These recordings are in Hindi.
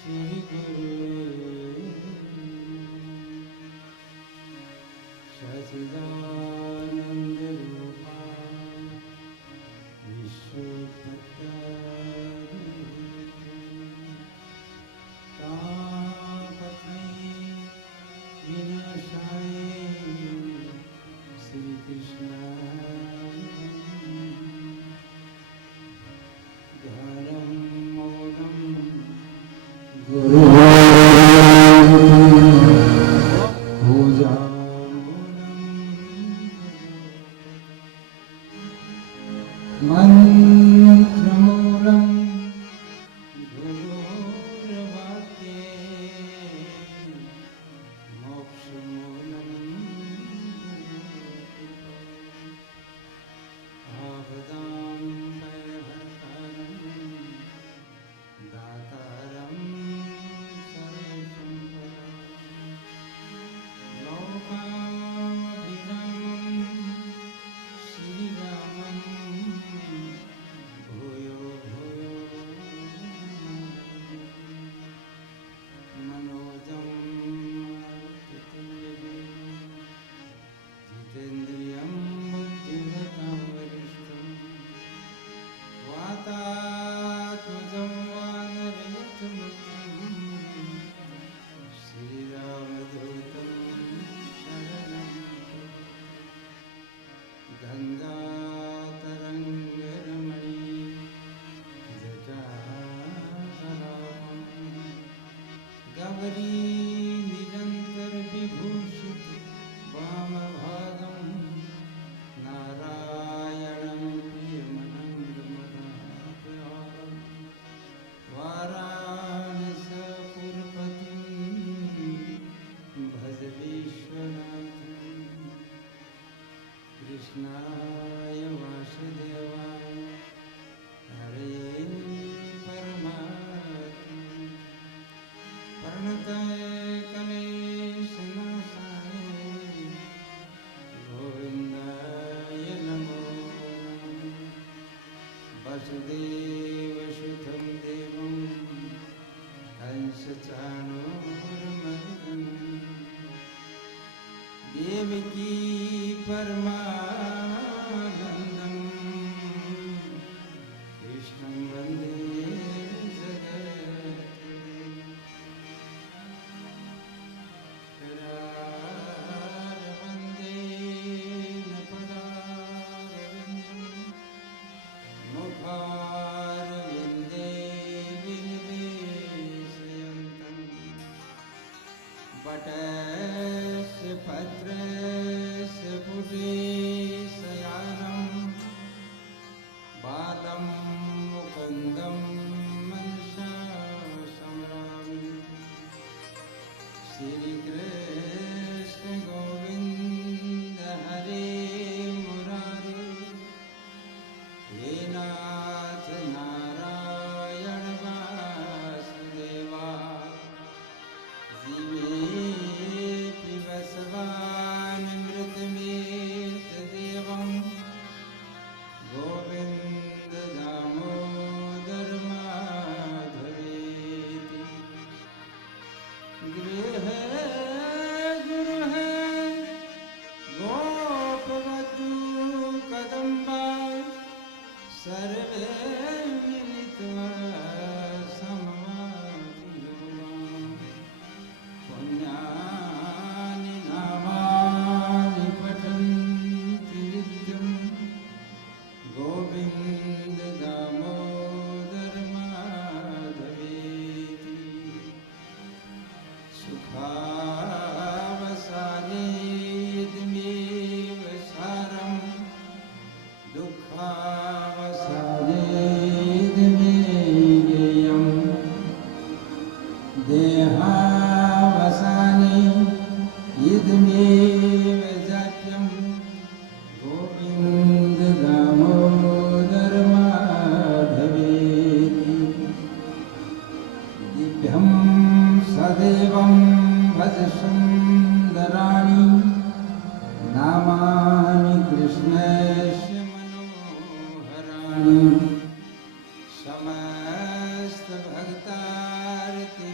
श्री गुरु सच्चिदानंद रूपाय तापत्रयी विनाशाय श्री कृष्णाय ध्यानं मौनं गुरु पूजा मंत्रमूलं गुरुर्वाक्ये मोक्षमूलं आपदां भयहर्तारं दातारं सर्वसम्पदां लोकाभिरामं श्रीरामं भूयो भूयो मनोजं जितेन्द्रियं बुद्धिमतां वरिष्ठं वातात्मजं वानरयुतमुख्यं श्रीरामदूतं शरणं गङ्गातरङ्गरमणी जटाकलापं गौरी निरन्तर विभूषित वामभागं नारायणं प्रियमनङ्गमदापहारं वाराणसीपुरपतिं भज विश्वनाथं कृष्णाय वासुदेवाय हरे परमात्मने प्रणतये कलेशनाशाय गोविन्दाय नमो नमः वसुदेवसुतं देवं कंसचाणूरमर्दनं देवकी परमानन्दं कृष्णं वन्दे जगद्गुरुं करारवन्दे न पदारविन्दं मुखारविन्दे विनिवेशयन्तं वटस्य भद्रस्य पुटेशयानं बालं मुकुन्दं मनसा स्मरामि श्रीकृष्ण गोविन्द हरे मुरारे हे नाथ नारायण वासुदेवा जीवेऽपि वसवान्मृतमेतदेवं गोविन्द दामोदर माधवेति गृह गुरुः गोपवधू कदम्बा सर्वे मिलित्वा समवाप्नुयुः पुण्यानि नामानि पठन्ति नित्यं गोविन्द दामोदर माधवेति सुखावसाने यदमेव सारं दुःखावसाने यदमेव देहावसाने यदमेव जात्यं गोविन्द दामोदर माधवेति दिव्यं सदैवं भज सुन्दराणि नामानि कृष्णस्य मनोहराणि समस्त भक्तार्ति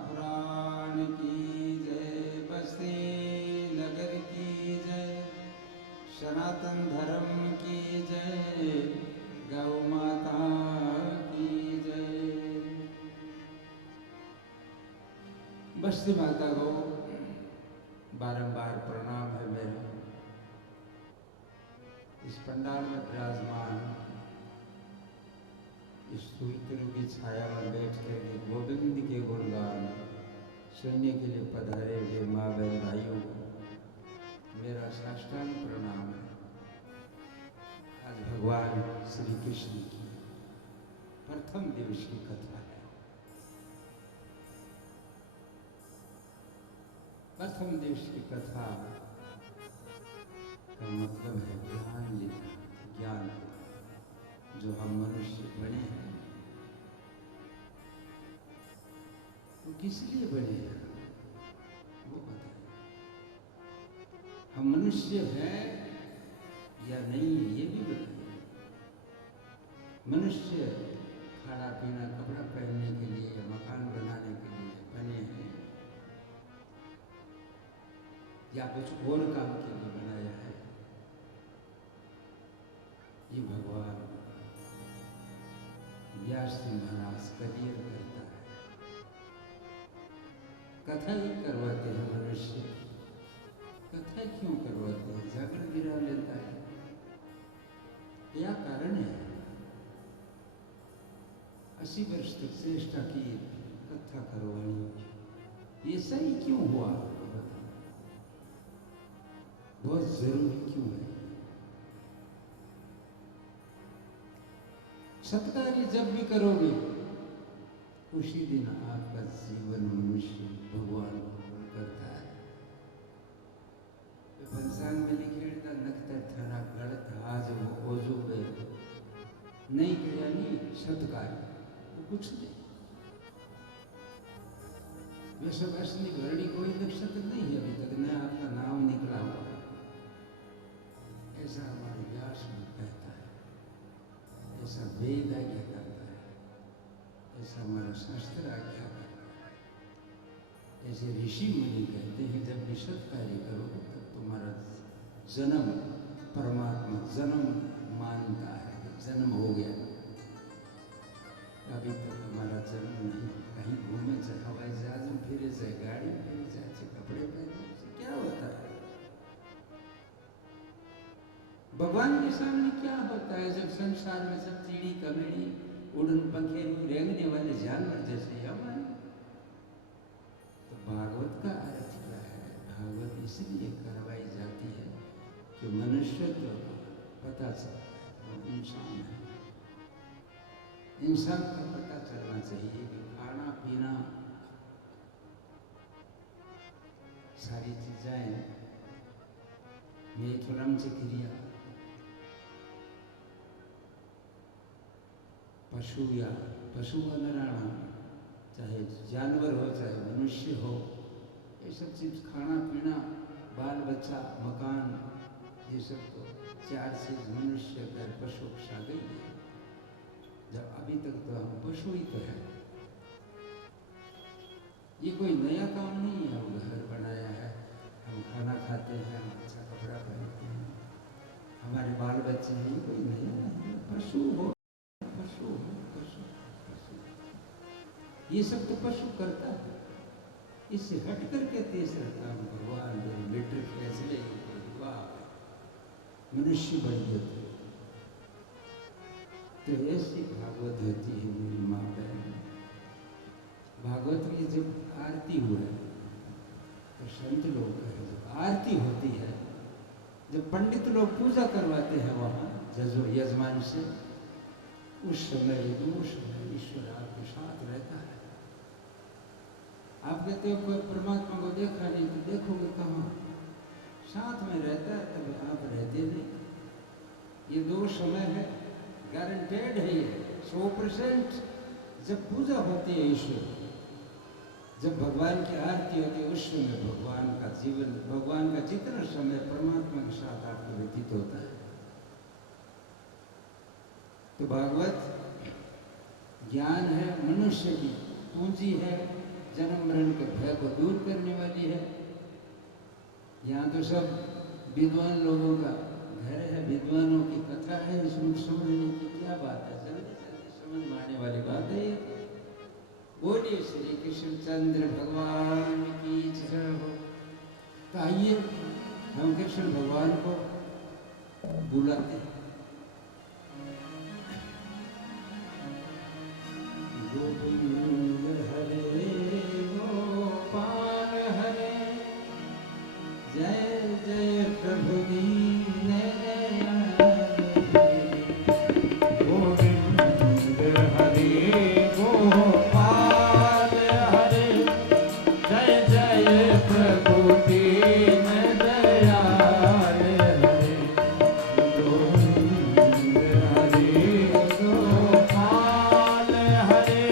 पुराण की जय, बस्ती नगर की जय, सनातन धर्म की जय, गौ माता की जय। बस्ती माता को बारंबार प्रणाम है मेरा। इस पंडाल में विराजमान इस पवित्र की छाया में बैठ कर गोविंद के गुणगान सुनने के लिए पधारे हुए माँ बहन भाइयों को मेरा साष्टांग प्रणाम है। आज भगवान श्री कृष्ण की प्रथम दिवस की कथा है। प्रथम दिवस की कथा का मतलब है ज्ञान लेना। ज्ञान जो हम मनुष्य बने हैं वो किस लिए बने हैं वो बताएं। हम मनुष्य हैं या नहीं है ये भी बताएं। मनुष्य खाना पीना कपड़ा पहनने के लिए मकान बनाने के लिए बने हैं या कुछ और काम के लिए बनाया है, ये भगवान व्यास जी महाराज क्लियर करता है। कथा ही करवाते हैं मनुष्य। कथा क्यों करवाते हैं? झगड़ गिरा लेता है, क्या कारण है? 80 वर्ष तक चेष्टा की कथा करवानी, ये सही क्यों हुआ? बहुत जरूरी क्यों है? सत्कार्य जब भी करोगे उसी दिन आपका जीवन मनुष्य भगवान को करता है। पंचांग में लिखेगा नखतर थाना गलत आज वो ओजो पे नहीं किया नहीं सत्कार्य तो कुछ नहीं। वैसे असली घड़ी कोई नक्षत्र नहीं है अभी तक, न आपका नाम निकला हुआ, ऐसा हमारे व्यास में कहता है, ऐसा वेद आज्ञा करता है, ऐसा हमारा शास्त्र आज्ञा करता है। ऐसे ऋषि मुनि कहते हैं जब भी सत्कार्य करोगे तब तुम्हारा जन्म परमात्मा जन्म मानता है, जन्म हो गया। अभी तक हमारा जन्म नहीं, कहीं घूमे चाहे हवाई जहाज में फिरे चाहे गाड़ी में फिरे चाहे कपड़े पहने, क्या होता है? भगवान के सामने क्या होता है? जब संसार में सब चिड़ी कमेड़ी उड़न पंखेरु रेंगने वाले जानवर जैसे हम हैं, तो भागवत का अर्थ क्या है? भागवत इसलिए करवाई जाती है कि मनुष्यत्व को पता चलता है वो इंसान है। इंसान का पता चलना चाहिए कि खाना पीना सारी चीजें मेथुलम से क्रिया पशु या पशु वनराणा चाहे जानवर हो चाहे मनुष्य हो, ये सब चीज खाना पीना बाल बच्चा मकान ये सब तो चार चीज मनुष्य घर पशु सा गई है। जब अभी तक तो हम पशु ही तो है, ये कोई नया काम नहीं है। हम घर बनाया है, हम खाना खाते हैं, हम अच्छा कपड़ा पहनते हैं, हमारे बाल बच्चे हैं, कोई नया नहीं। पशु हो पशु हो पशु पशु, ये सब तो पशु करता है। इससे हट करके तीसरा काम भगवान जो लेटर फैसले मनुष्य बन जाते। तो ऐसी भागवत होती है मेरी माँ बहन। भागवत की जब आरती हुए तो संत लोग कहे जब आरती होती है, जब पंडित लोग पूजा करवाते हैं वहाँ यजमान से, उस समय ईश्वर आपके साथ रहता है। आप कहते हो परमात्मा को देखा नहीं, तो देखोगे कहाँ? साथ में रहता है तब आप रहते नहीं। ये दो समय है, गारंटेड है ये 100%। जब पूजा होती है ईश्वर, जब भगवान की आरती होती है, उस समय भगवान का जीवन, भगवान का जितना समय परमात्मा के साथ आपको व्यतीत होता है। तो भागवत ज्ञान है, मनुष्य की पूंजी है, जन्म मरण के भय को दूर करने वाली है। यहाँ तो सब विद्वान लोगों का घर है, विद्वानों की कथा है, इसमें समझने की क्या बात है, जल्दी जल्दी समझ में आने वाली बात है ये। बोलिए श्री कृष्णचंद्र भगवान की जय हो। तो आइए हम कृष्ण भगवान को बुलाते हैं। गोविंद हरे गोपाल हरे, जय जय प्रभु दीन दयाल। गोविंद हरे गोपाल हरे, जय जय प्रभु दीन दयाल हरे। गोविंद हरे गोपाल हरे,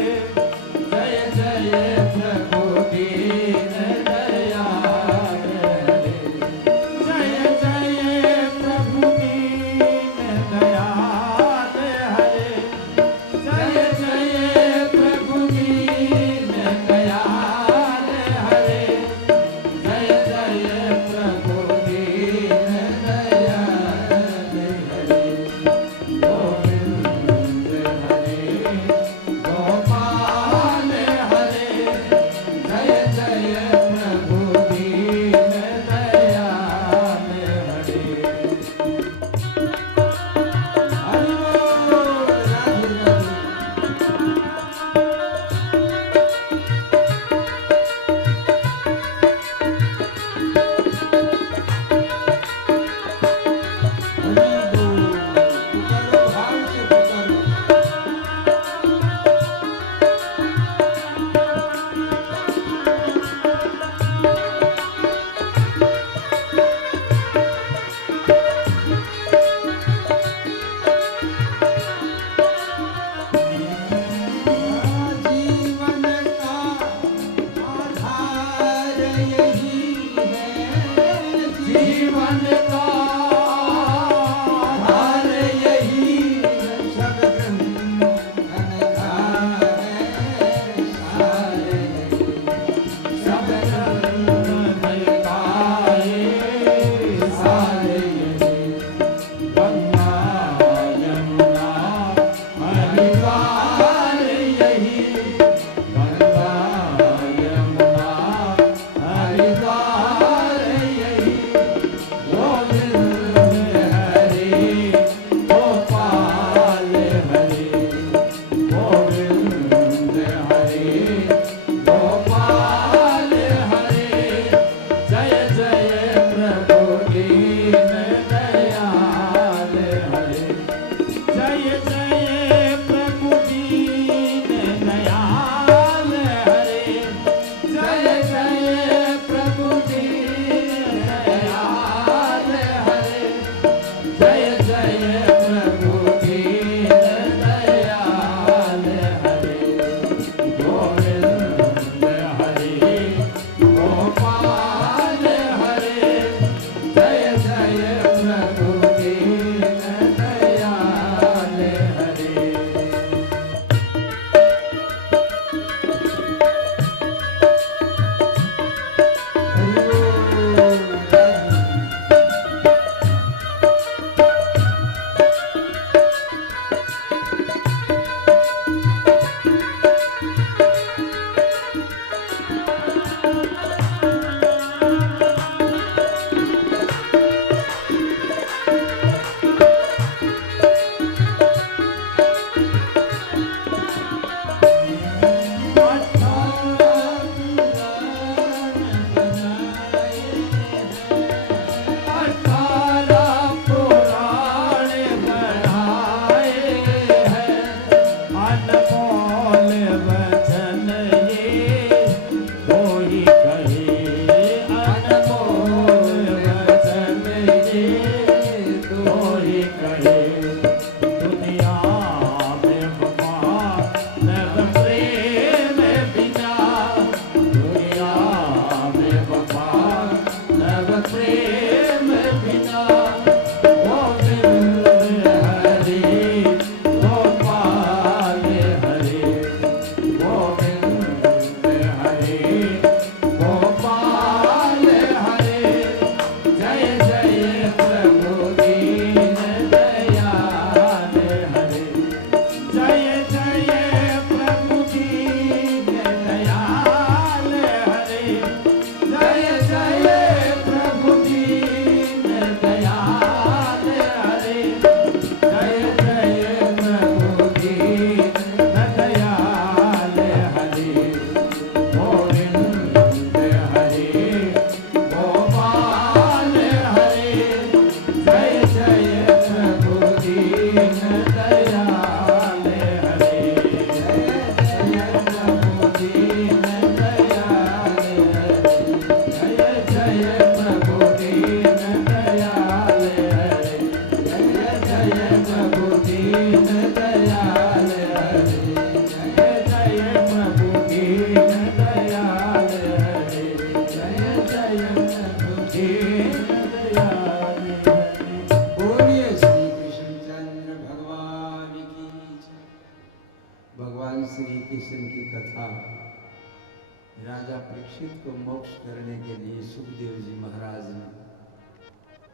परीक्षित को मोक्ष करने के लिए सुखदेव जी महाराज ने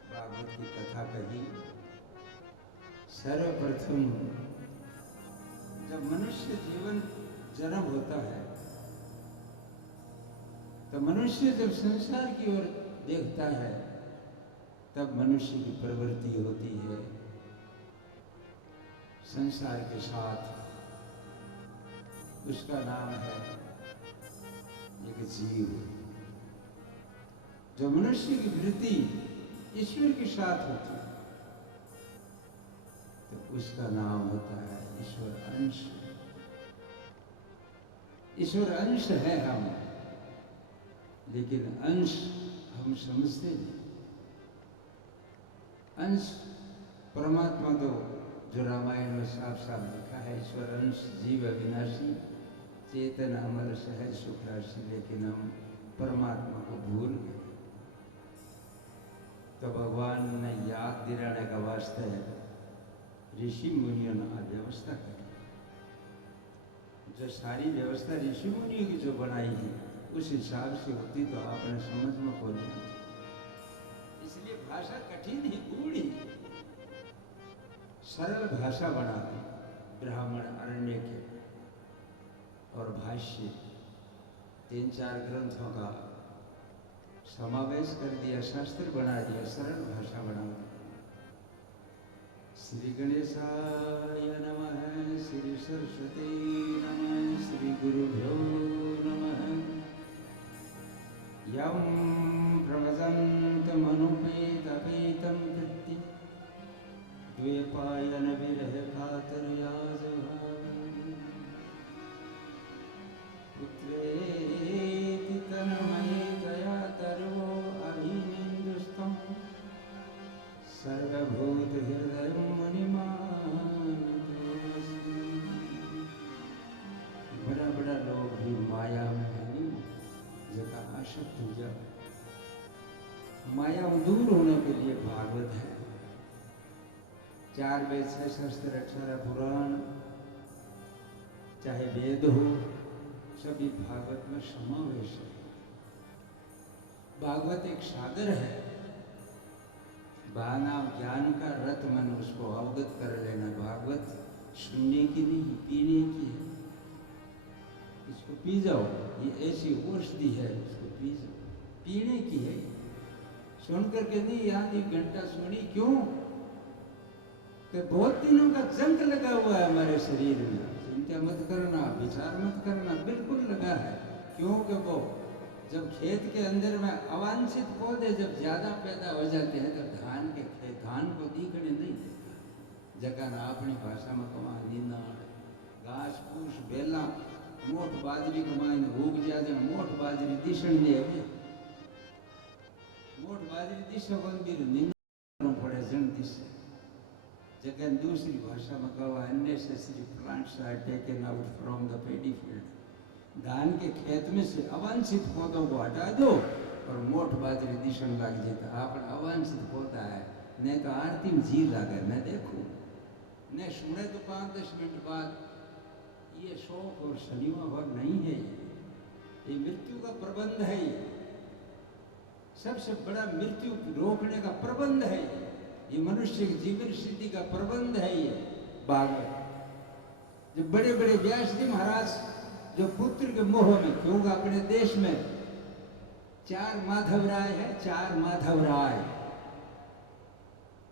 भागवत की कथा कही। सर्वप्रथम जब मनुष्य जीवन जन्म होता है तो मनुष्य जब संसार की ओर देखता है तब मनुष्य की प्रवृत्ति होती है संसार के साथ। उसका नाम है एक जीव। जो मनुष्य की वृत्ति ईश्वर के साथ होती है तो उसका नाम होता है ईश्वर अंश। ईश्वर अंश है हम, लेकिन अंश हम समझते नहीं। अंश परमात्मा तो जो रामायण में साफ साफ लिखा है, ईश्वर अंश जीव अविनाशी चेतन अमर सहज सुख राशि, लेकिन हम परमात्मा को भूल गए। तो भगवान ने याद दिलाने का वास्ते ऋषि मुनियों ने व्यवस्था करी। जो सारी व्यवस्था ऋषि मुनियों की जो बनाई है उस हिसाब से होती तो आपने समझ में को नहीं आती। इसलिए भाषा कठिन ही गूढ़ी सरल भाषा बना दी। ब्राह्मण अरण्य के और भाष्य 3-4 ग्रंथों का समावेश कर दिया, शास्त्र बना दिया, सरल भाषा बना दी। श्री गणेशाय नमः, श्री सरस्वती नमः, श्री गुरुभ्यो नमः। यं प्रवदन्तमनुपेतपेतं कृत्य द्वैपायन विरह कातर्याजभावम्। पुत्रेति तन्मयतया तर्वो अभिनिन्दुस्तं सर्वभूतहृदयं मुनिमानतोऽस्मि। बड़ा बड़ा लोग भी माया में है नहीं, जगह आसक्त हो जाओ। माया दूर होने के लिए भागवत है। 4 वेद 6 शास्त्र 18 पुराण, चाहे वेद हो, सभी भागवत में समावेश है। भागवत एक सागर है, बहाना ज्ञान का रत मन उसको अवगत कर लेना। भागवत सुनने की नहीं, पीने की है। इसको पी जाओ, ये ऐसी औषधि है, इसको पी जाओ। पीने की है, सुन करके नहीं। आधी घंटा सुनी क्यों? तो बहुत दिनों का जंक लगा हुआ है हमारे शरीर में। चिंता मत करना, विचार मत करना, बिल्कुल लगा है। क्योंकि वो जब खेत के अंदर में अवांछित पौधे जब ज्यादा पैदा हो जाते हैं तो धान के खेत धान को दिखने नहीं देता। जगह ना अपनी भाषा में कमा नीना घास फूस बेला मोट बाजरी कमाई उग जाए। मोट बाजरी दिशण दे, मोट बाजरी दिशा बंदी निंदा पड़े जन दिशा। जगह दूसरी भाषा में कहा unnecessary plants are taken out from the paddy field. धान के खेत में से अवांछित पौधों को हटा दो और मोट बाजरी दिशण लग जाता। आप अवांछित पौधा है, नहीं तो आरती में जी लगे। मैं देखूँ न सुने तो 5-10 मिनट बाद ये शौक और शनिमा भर नहीं है। ये मृत्यु का प्रबंध है। ये सबसे बड़ा मृत्यु रोकने का प्रबंध है। ये मनुष्य की जीवन सिद्धि का प्रबंध है। ये भागवत जो बड़े बड़े व्यास जी महाराज जो पुत्र के मोह में, क्योंकि अपने देश में 4 माधव राय है। 4 माधव राय,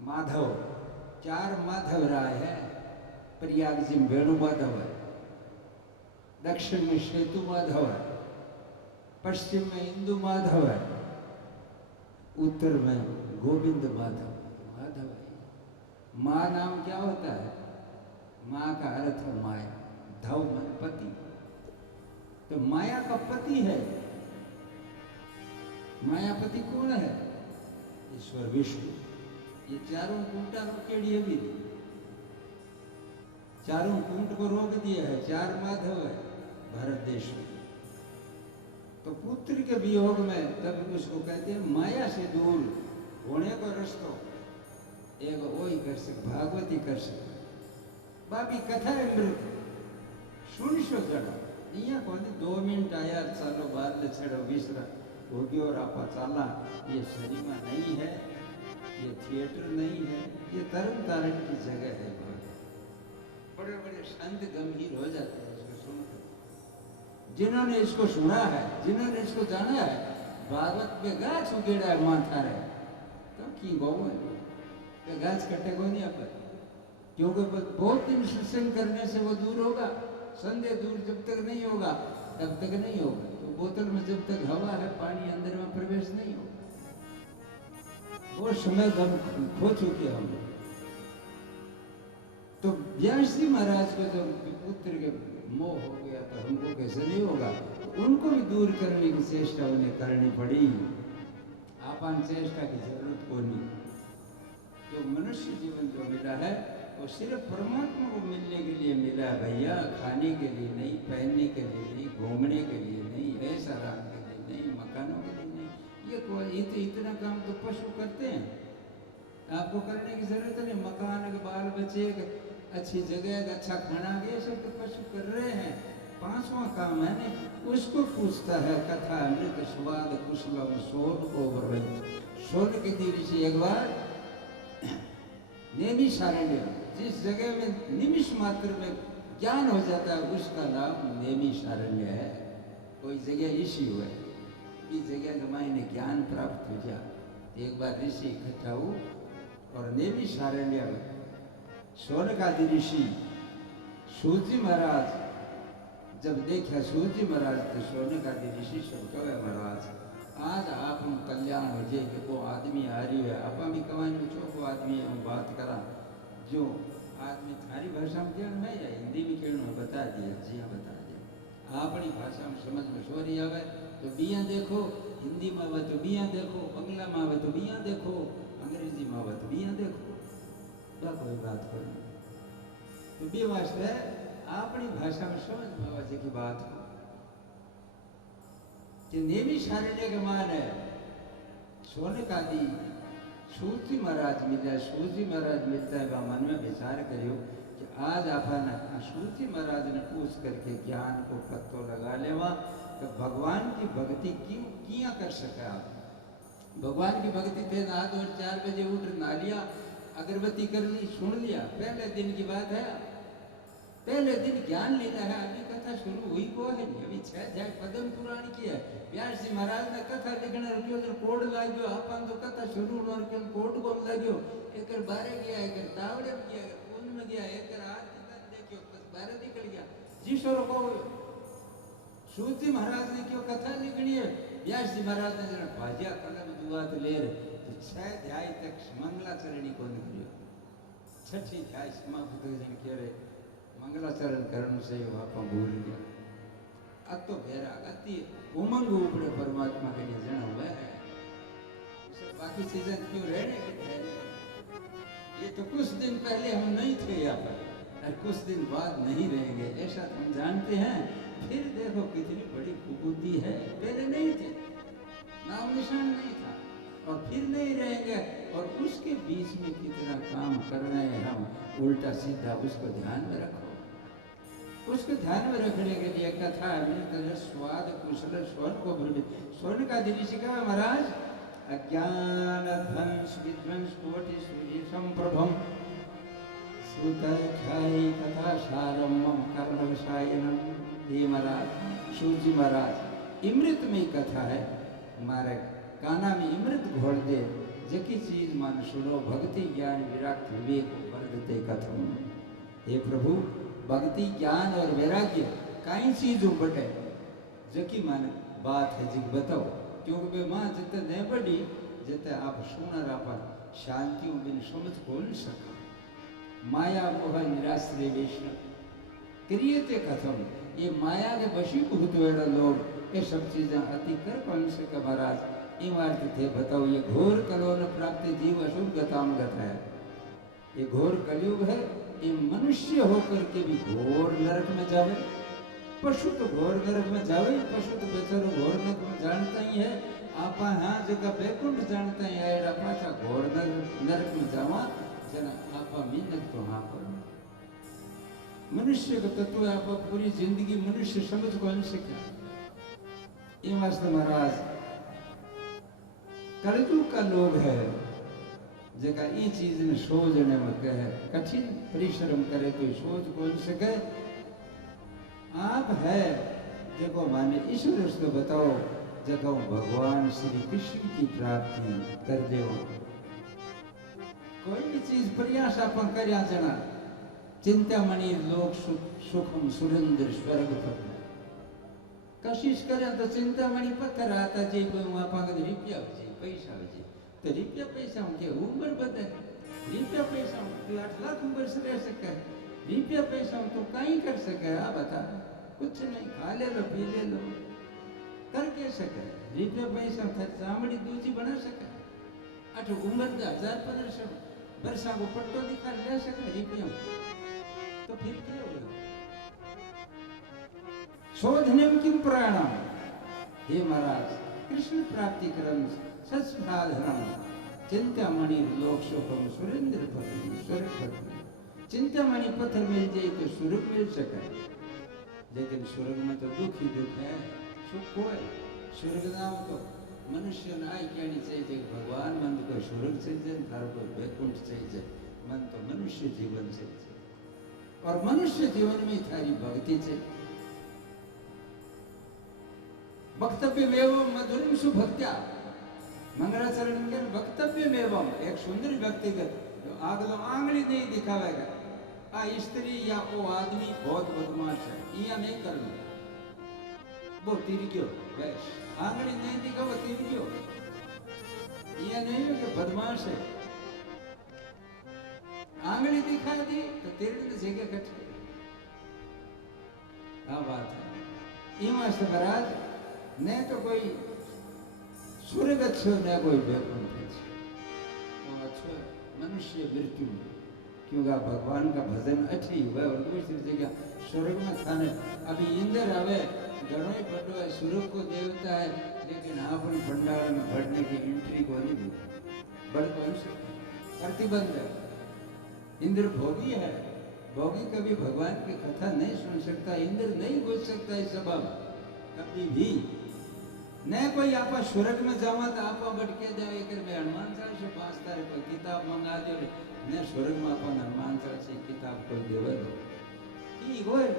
माधव 4 माधव राय है। प्रयाग जी में वेणु माधव है, दक्षिण में सेतु माधव है, पश्चिम में इंदु माधव है, उत्तर में गोविंद माधव माधव है। माँ नाम क्या होता है? माँ का अर्थ है माया, धव मन पति। तो माया का पति है। मायापति कौन है? ईश्वर विष्णु। ये चारों कूटा रोकेड़ी है भी, चारों कूट को रोक दिया है। 4 माधव है भारत देश में। तो पुत्र के वियोग में तब उसको कहते हैं माया से दूर होने को रस्तो एक वही कर सके, भागवती कर सके। बाकी कथा अमृत सुन सो जड़ा, અહીંયા કોને 2 મિનિટ આયા ચાલો બાર ले छेड़ो विसरा हो गयो और आपा चाला ये सिनेमा नहीं है ये थिएटर नहीं है ये तरन तारण की जगह है बड़े बड़े संत गंभीर हो जाते हैं इसको सुनकर जिन्होंने इसको सुना है जिन्होंने इसको जाना है भागवत पे गाछ उगेड़ा है माथा रहे तो की गौ है गाछ कटेगो नहीं आप क्योंकि बहुत दिन सत्संग करने से वो दूर होगा संदेह दूर जब तक नहीं होगा तब तक नहीं होगा तो बोतल में जब तक हवा है पानी अंदर में प्रवेश नहीं होगा वो समय हम खो चुके हम तो व्यास जी महाराज को जब पुत्र के मोह हो गया तो हमको कैसे नहीं होगा तो उनको भी दूर करने की चेष्टा उन्हें करनी पड़ी आपान चेष्टा की जरूरत को नहीं जो मनुष्य जीवन जो मिला है वो सिर्फ परमात्मा को मिलने के लिए मिला भैया खाने के लिए नहीं पहनने के लिए नहीं घूमने के लिए नहीं ऐसा आराम के लिए नहीं मकानों के लिए नहीं ये तो इतना काम तो पशु करते हैं आपको करने की जरूरत नहीं मकान के बाल बच्चे अच्छी जगह अच्छा खाना ये सब तो पशु कर रहे हैं 5वां काम है ना उसको पूछता है कथा अमृत स्वाद कुशलम सोन को सोन के दिल से एक बार नेमी सारण्य जिस जगह में निमिष मात्र में ज्ञान हो जाता है उसका नाम नेमी सारण्य है कोई जगह ऋषि हुए इस जगह के मायने ज्ञान प्राप्त हो जा एक बार ऋषि इकट्ठा हो और नेमी सारण्य में स्वर्गादि ऋषि सूर्य महाराज जब देखा सूर्य महाराज तो स्वर्गादि ऋषि सब कहे महाराज आज आप हम कल्याण हो जाए कि वो आदमी आ रही है आप भी कमाने में चौको आदमी हम बात करा जो आदमी थारी भाषा में कहना है या हिंदी में कहना बता दिया जी हाँ बता दिया अपनी भाषा में समझ में सोरी आवे तो बिया देखो हिंदी में आवे तो बिया देखो बंगला में आवे तो बिया देखो अंग्रेजी में आवे तो बिया देखो क्या कोई बात करो तो बी वास्ते अपनी भाषा में समझ में आवे की बात हो कि नेमी सारण्य के मान है सोनकादि सूर्य महाराज मिला सूर्य महाराज मिलता है मन में विचार करियो कि आज अपन सूर्य महाराज ने पूछ करके ज्ञान को पत्तो लगा लेवा तो भगवान की भक्ति क्यों किया कर सके आप भगवान की भक्ति थे रात और 4 बजे उठ नहा लिया अगरबत्ती कर ली सुन लिया पहले दिन की बात है पहले दिन ज्ञान लेना है अभी कथा शुरू हुई को है नहीं अभी 6 अध्याय पद्म पुराण की है व्यास जी महाराज ने कथा लिखना रुकियो तो कोड लाग्यो अपन तो कथा शुरू होने के कोड को लाग्यो एक बारे गया एक तावड़े में गया कौन में गया एक रात तक देखियो बस बारे निकल गया जीसरो को सूर्य महाराज ने क्यों कथा लिखनी है व्यास जी महाराज ने जरा भाजिया कलम दुआत ले रहे तो 6 अध्याय तक मंगलाचरणी को निकलियो 6ठी अध्याय समाप्त जन कह रहे मंगलाचरण करने से आप भूल गया अब तो बेरा अति उमंग उपड़े परमात्मा के लिए जन हुआ है बाकी चीजें क्यों रहने के ठहरे ये तो कुछ दिन पहले हम नहीं थे यहाँ पर और कुछ दिन बाद नहीं रहेंगे ऐसा हम जानते हैं फिर देखो कितनी बड़ी कुबूती है पहले नहीं थे नाम निशान नहीं था और फिर नहीं रहेंगे और उसके बीच में कितना काम कर रहे हैं हम उल्टा सीधा उसको ध्यान में रखो उसको ध्यान में रखने के लिए कथा अमृत स्वाद कुशल स्वर्ण को स्वर्ण का दिल शिखा महाराज अज्ञान ध्वंस विध्वंस कोटि सूर्य संप्रभम सुतखाई कथा सारम्भम कर्ण विषायनम हे महाराज सूर्य महाराज इमृत में कथा है हमारे काना में इमृत घोल दे जकी चीज मान सुनो भक्ति ज्ञान विराट विवेक वर्धते कथम हे प्रभु भक्ति ज्ञान और वैराग्य कई चीजों बटे जकी मान बात है जी बताओ क्योंकि माँ जितने नहीं पड़ी जितने आप सुनर आप शांति बिन समझ को नहीं सका माया मोह निराश्रय वैष्णव क्रियते कथम ये माया के वशीभूत वेड़ा लोग ये सब चीजें अति कर कौन सके महाराज इमारत थे बताओ ये घोर कलोन प्राप्ति जीव अशुभ गताम गत है ये घोर कलयुग है ये मनुष्य होकर के भी घोर नरक में जावे पशु तो घोर नरक में जावे पशु तो बेचारो घोर नरक में जानता ही है आपा हाँ जगह बैकुंठ जानता ही है पाछा घोर नरक में जावा जना आपा मिन्नत तो हाँ पर मनुष्य का तत्व आप पूरी जिंदगी मनुष्य समझ कौन से क्या ये मस्त महाराज कलयुग का लोग है जगह ये चीज ने सोचने में कहे कठिन परिश्रम करे कोई सोच कौन सके आप है देखो माने ईश्वर उसको बताओ जगह भगवान श्री कृष्ण की प्राप्ति कर दे कोई भी चीज प्रयास अपन करया जना चिंतामणि लोक सुखम सुरेंद्र स्वर्ग पद कशिश करे तो चिंतामणि पत्थर आता जे वहां पागल रुपया हो जे पैसा हो जे तो रुपया पैसा के उम्र बदले रुपया पैसा 8 लाख उम्र से रह सके रुपया पैसा तो कहीं कर सके आ बता कुछ नहीं खा ले लो पी ले लो कर के सके रुपया पैसा था चामड़ी दूजी बना सके अठ उम्र 1000-1500 वर्षा को पट्टो दिखा ले सके रुपया तो फिर क्या होगा शोधनम किम प्राणाम हे महाराज कृष्ण प्राप्ति क्रम सत्साधनम चिंतामणि लोक सुखम सुरेंद्र पत्नी स्वर्ग पत्नी चिंतामणि पत्थर मिल जाए तो स्वर्ग मिल सके लेकिन स्वर्ग में तो दुख ही दुख है सुख कोई स्वर्ग नाम तो मनुष्य ने आई कहनी चाहिए भगवान मन को स्वर्ग चाहिए थारो को वैकुंठ चाहिए मन तो मनुष्य जीवन चाहिए और मनुष्य जीवन में थारी भक्ति चाहिए वक्तव्य एवं मधुरम सुभक्त्या मंगलाचरण के वक्तव्य एवं एक सुंदर व्यक्तिगत आगलो आंगली नहीं दिखावेगा आ स्त्री या वो आदमी बहुत बदमाश है या नहीं करना वो तीर क्यों बस आंगली नहीं दिखावा तीर क्यों ये नहीं है कि बदमाश है आंगली दिखा दी तो तीर की जगह कट क्या बात है इमाम महाराज ने तो कोई स्वर्ग अच्छो न कोई वैकुंठ अच्छो अच्छो मनुष्य मृत्यु क्योंकि भगवान का भजन अच्छी हुआ और दूसरी जगह स्वर्ग में खाने अभी इंद्र आवे घणो ही बड़ो है स्वर्ग को देवता है लेकिन अपन भंडार में बढ़ने की एंट्री को नहीं दी बढ़ कौन से प्रतिबंध है इंद्र भोगी है भोगी कभी भगवान की कथा नहीं सुन सकता इंद्र नहीं घुस सकता इस सबब कभी भी न कोई आप स्वर्ग में जावा तो आप भटके जाए कर मैं हनुमान चालीसा 5 तारीख को किताब मंगा दे ने स्वर्ग में अपन हनुमान चालीसा किताब कोई देवे दो की होय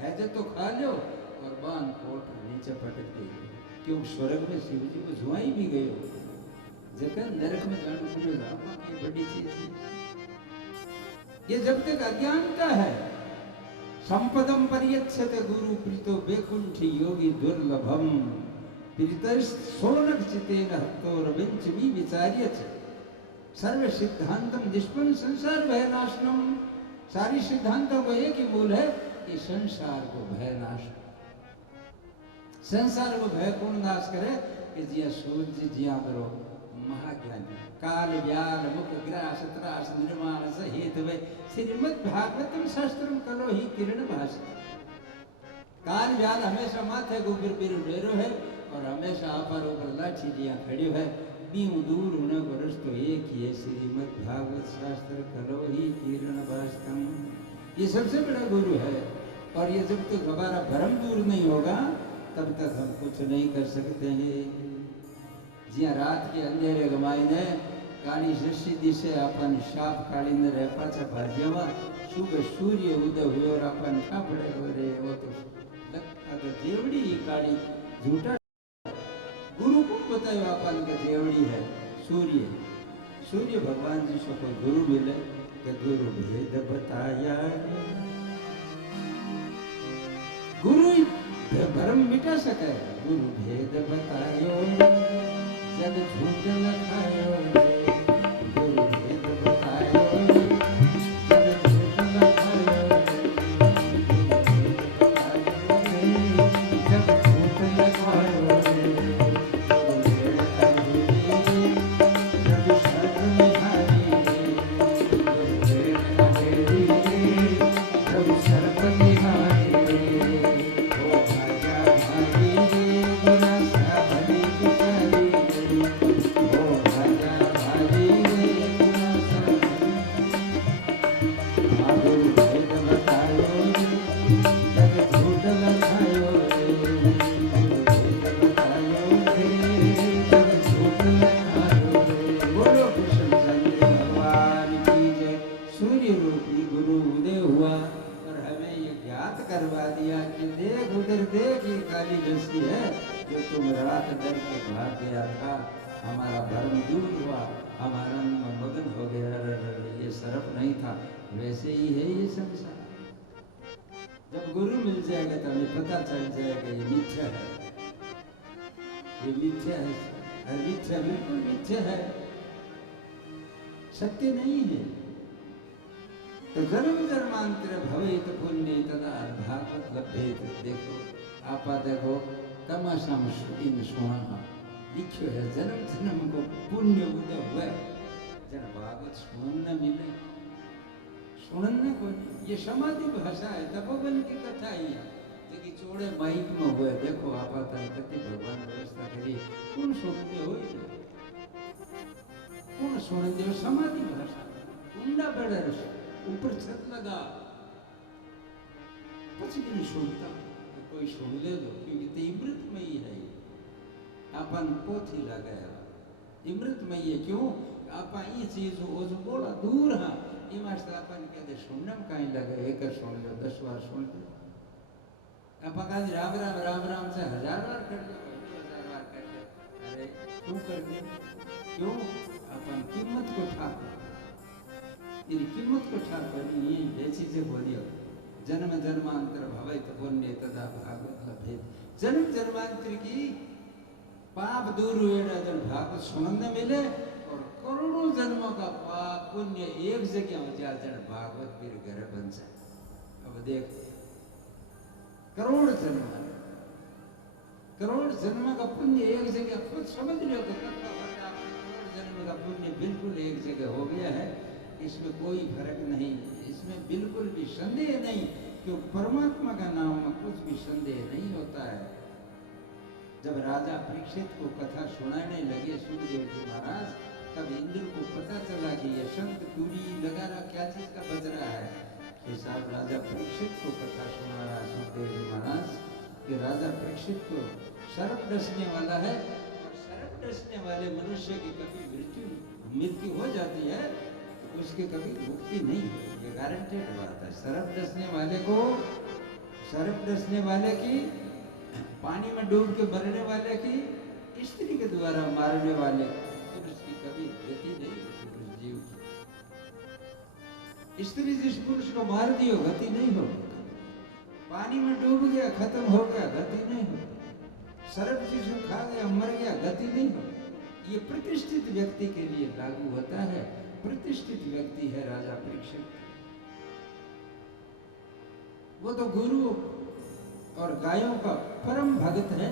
है जे तो खा लो और बांध कोट नीचे पटक दे क्यों स्वर्ग में शिव जी को जुआई भी गए जगह नरक में जाने को जावा की बड़ी चीज है ये जब तक अज्ञानता है संपदम परियच्छते गुरु प्रीतो वैकुंठ योगी दुर्लभम प्रीतस सोनक चितेन हत्तोर विंचमी विचार्यते सर्व सिद्धांतम निष्पन्न संसार भय नाशनम सारी सिद्धांतों को एक ही मूल है कि संसार को भय नाश संसार को भय कौन नाश करे कि जिया सूर्य जिया करो महाज्ञानी काल व्याल मुख ग्रास त्रास निर्माण सहित वे श्रीमद् भागवतम शास्त्रम कलो ही किरण भाषा काल व्याल हमेशा माथे के ऊपर बिरु डेरो है और हमेशा आपर ऊपर लाठी दिया खड़ी है बीऊ दूर होने को रस्तो एक ही है श्रीमद् भागवत शास्त्र कलो ही किरण भाषतम ये सबसे बड़ा गुरु है और ये जब तक हमारा भ्रम दूर नहीं होगा तब तक हम कुछ नहीं कर सकते हैं जिया रात के अंधेरे गमाई ने काली शशि दिशे अपन शाप काली ने रह पाछा भाग्यवा सुबह सूर्य उदय हुए और अपन ठापड़े हो रे वो तो लगता तो देवड़ी काली झूठा गुरु को बतायो अपन का देवड़ी है सूर्य सूर्य भगवान जी से कोई गुरु मिले कि गुरु भेद बताया गुरु भ्रम मिटा सके गुरु भेद बतायो जब झूठ न खायो गुरु भेद बतायो जब झूठ न खायो जब झूठ न खायो जब शर्म निहारी जब शर्म निहारी ओ भाग्या भागी गुना सा भली बिचारी ओ भाग्या भागी तुम रात डर के भाग गया था, हमारा भ्रम दूर हुआ, हम आनंद में मगन हो गया। ये सरफ नहीं था। वैसे ही है ये संसार। जब गुरु मिल जाएगा तो हमें पता चल जाएगा ये मिथ्या है, ये मिथ्या है, और मिथ्या बिल्कुल मिथ्या है, सत्य नहीं है। तो जन्म जन्मांतर भवेत पुण्य तदा भागवत लभेत। देखो आप देखो तमाशा इन सुना लिखो है, जन्म जन्म को पुण्य उदय हुआ, जन भागवत सुनन न मिले, सुनन न को ये समाधि भाषा है, तपोवन की कथा ही है। कि चोड़े माइक में हुए, देखो आप कति भगवान व्यवस्था करी, कौन सुनते हो, कौन सुनते हो, समाधि भाषा ऊंडा बड़े ऊपर छत लगा પછી भी नहीं सुनता, तो कोई सुन ले दो, क्योंकि ते अमृतमय है। अपन पोथी लगाया अमृतमय है, क्यों आप ये चीज ओज बोला दूर हाँ एमा से अपन कहते सुनम कहीं लगे, एक सुन लो 10 बार सुन लो, आप कहा राम राम राम राम से 1000 बार कर लो, 2000 बार कर लो, अरे क्यों कर दे, क्यों अपन कीमत को ठाक, इन कीमत को ठाक बनी ये चीजें बोलियो। जन्म जन्मांतर भवेत पुण्य तदा भागवत लभेत। जन्म जन्मांतर की पाप दूर हुए जन भागवत सुनने मिले, और करोड़ों जन्मों का पाप पुण्य एक जगह हो जाए, जन भागवत फिर घर बन जाए। अब देख करोड़ जन्म का पुण्य एक जगह, खुद समझ लो कि करोड़ जन्म का पुण्य बिल्कुल एक जगह हो गया है। इसमें कोई फर्क नहीं, इसमें बिल्कुल भी संदेह नहीं, क्यों परमात्मा का नाम में कुछ भी संदेह नहीं होता है। जब राजा परीक्षित को कथा सुनाने लगे सुखदेव जी महाराज, तब इंद्र को पता चला कि यह शंख तुरी नगारा क्या चीज का बज रहा है। कि साहब राजा परीक्षित को कथा सुना रहा सुखदेव जी महाराज कि राजा परीक्षित को सर्प डसने वाला है, और सर्प डसने वाले मनुष्य की कभी मृत्यु हो जाती है, उसकी कभी मुक्ति नहीं है, ये गारंटेड बात है। सर्प डसने वाले की, पानी में डूब के मरने वाले की, स्त्री के द्वारा मारने वाले पुरुष की कभी गति नहीं होती, पुरुष जीव की। स्त्री जिस पुरुष को मार दियो गति नहीं होगी, पानी में डूब गया खत्म हो गया गति नहीं होगी, सर्प जिसको खा गया मर गया गति नहीं होगी। ये प्रतिष्ठित व्यक्ति के लिए लागू होता है। प्रतिष्ठित व्यक्ति है राजा परीक्षित, वो तो गुरु और गायों का परम भक्त है।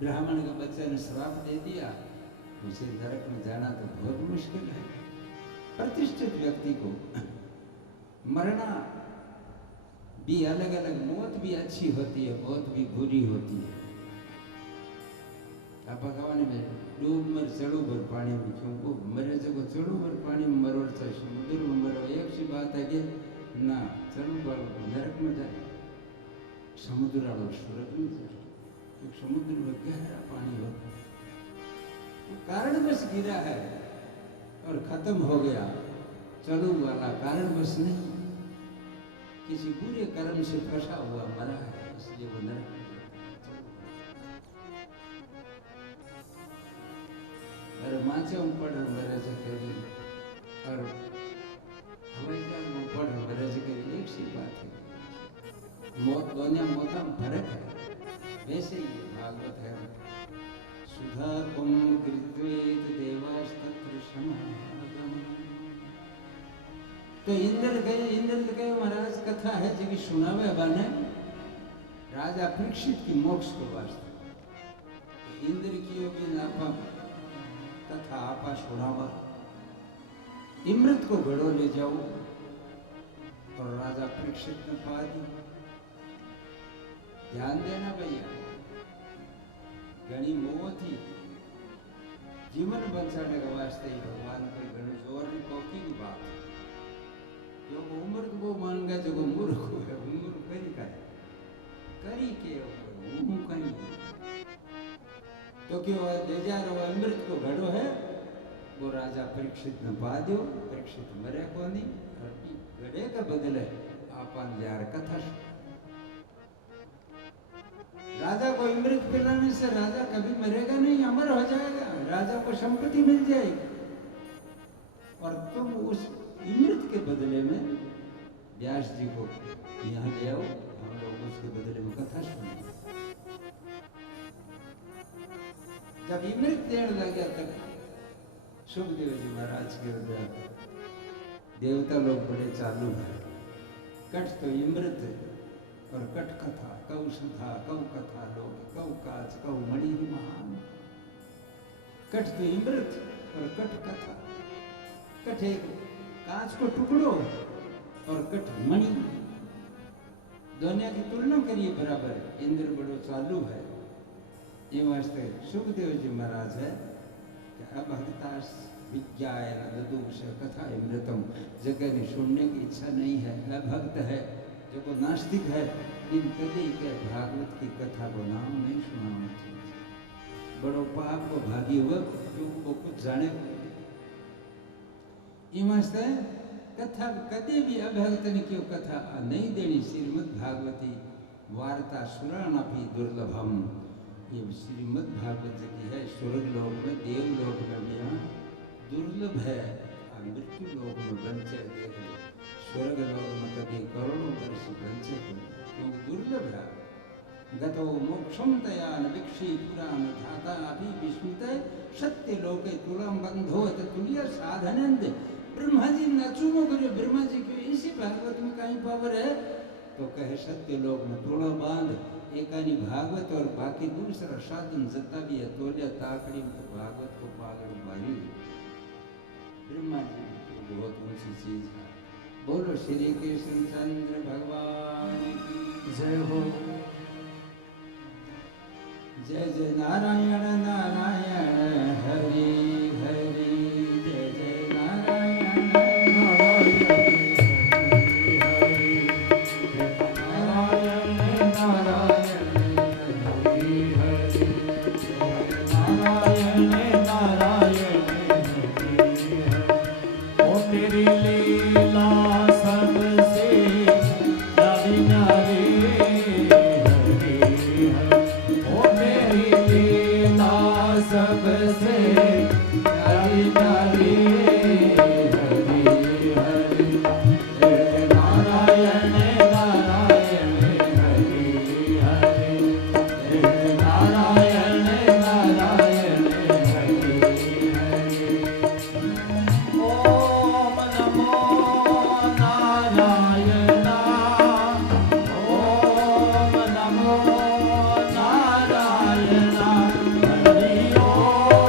ब्राह्मण का बच्चे ने श्राप दे दिया, उसे नरक में जाना तो बहुत मुश्किल है। प्रतिष्ठित व्यक्ति को मरना भी अलग अलग, मौत भी अच्छी होती है, मौत भी बुरी होती है। आप भगवान में डूब मर चढ़ो भर पानी में, क्यों वो मरे जगह चढ़ो भर पानी में मरो, चाहे समुद्र में मरो, एक सी बात है कि ना चढ़ो वालों नरक में जाए, समुद्र वालों स्वर्ग में जाए, क्योंकि समुद्र में गहरा पानी होता है। वो कारण बस गिरा है और खत्म हो गया, चलो वाला कारण बस नहीं, किसी बुरे कर्म से फंसा हुआ मरा है, इसलिए वो नरक। अरे माचे पढ़ मरे से करी, और हवाई जहाज में पढ़ मरे से करी, एक सी बात है। मौत दोनों मौता में फर्क है। वैसे ही भागवत है, सुधा कुंभ कृत्वेत देवास्तत्र समागम। तो इंद्र गए महाराज कथा है जी की सुनावे बाने राजा परीक्षित की मोक्ष को वास्ते। इंद्र की योगी नापा तथा आपा सुनावा, इमृत को घड़ो ले जाओ, और राजा परीक्षित ने पा दी। ध्यान देना भैया, घनी मोह थी, जीवन बचाने के वास्ते ही भगवान कोई घणो जोर ने कोकी की बात, क्योंकि उम्र को वो मान गया जो मूर्ख है, उम्र करी के हूँ कहीं, तो क्यों ले जा रहा अमृत को घड़ो है, वो राजा परीक्षित ने पा दो। परीक्षित मरे को नहीं, घड़े के बदले आपन यार कथा राजा को अमृत पिलाने से राजा कभी मरेगा नहीं, अमर हो जाएगा, राजा को संपत्ति मिल जाएगी। और तुम उस अमृत के बदले में व्यास जी को यहाँ ले आओ, हम लोग उसके बदले में कथा सुने। जब अमृत देने लगे तब सुखदेव जी महाराज के देवता लोग बड़े चालू है। कठ तो अमृत और कठ कथा, कौ सुधा कौ कथा लोग, कौ काच कौ मणि महान। कठ तो अमृत और कठ कथा। कठ एक कांच को टुकड़ो और कठ मणि, दोनों की तुलना करिए बराबर। इंद्र बड़ो चालू है। ये वास्ते सुखदेव जी महाराज है कि अभक्तास विज्ञान ददूष कथा अमृतम, जगह ने सुनने की इच्छा नहीं है, अभक्त है, जो को नास्तिक है, इन कभी के भागवत की कथा को नाम नहीं सुनाना चाहिए। बड़ो पाप को भागी हुआ क्योंकि वो कुछ जाने। इमस्ते कथा कभी भी अभक्त ने क्यों कथा नहीं देनी। श्रीमद् भागवती वार्ता सुरानपि दुर्लभम, ये श्रीमद् भागवत की है। स्वर्ग लोक में, देवलोक में भी यहाँ दुर्लभ है। मृत्यु लोक में बंचे देख लो, स्वर्ग लोक में कभी करोड़ों वर्ष बंचे हो, क्योंकि दुर्लभ है। गतो मोक्षम तयान विक्षी पुराण धाता अभी विस्मित सत्य लोके तुलम बंधो तुल्य साधनंद। ब्रह्मा जी नचूमो करे, ब्रह्मा जी क्यों इसी भागवत में कहीं पावर है, तो कहे सत्य लोक में तोड़ा बांध, एकानी भागवत और बाकी दूसरा साधन जता भी है, तोलिया ताकड़ी में भागवत को पागल मारी। ब्रह्मा जी की बहुत ऊंची चीज है। बोलो श्री कृष्ण चंद्र भगवान की जय हो। जय जय नारायण नारायण हरि हरि, जय जय नारायण नारायण हरि नारायण नारायण हरि हरि, नारायण नारायण हरि हरि। ओ तेरी लीला सबसे न्यारी न्यारी हरि हरि, ओ तेरी लीला सबसे न्यारी न्यारी हरि हरि, जय नारायण नारायण हरि हरि, जय नारायण नारायण हरि हरि। ओम नमो नारायण, ओम नमो नारायण, हरि ओम।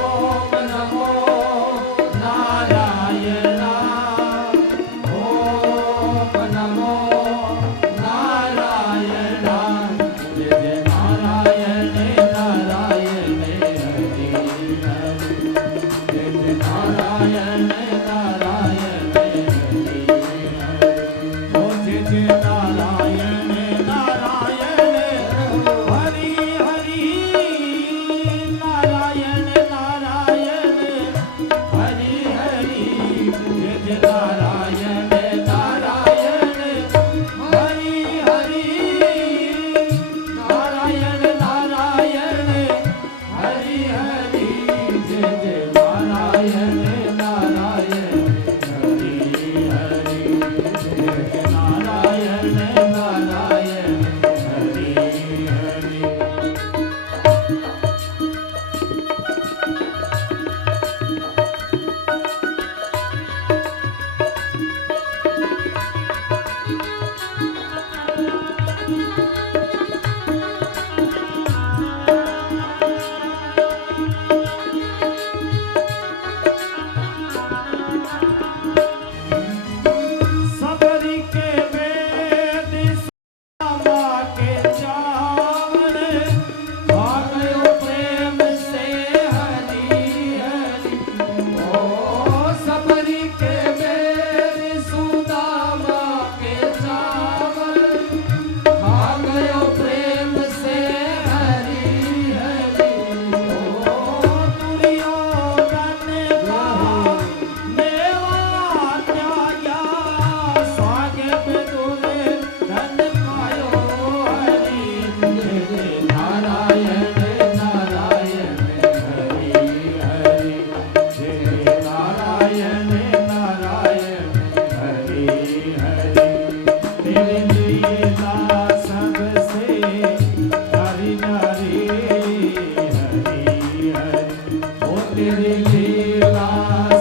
तेरी लीला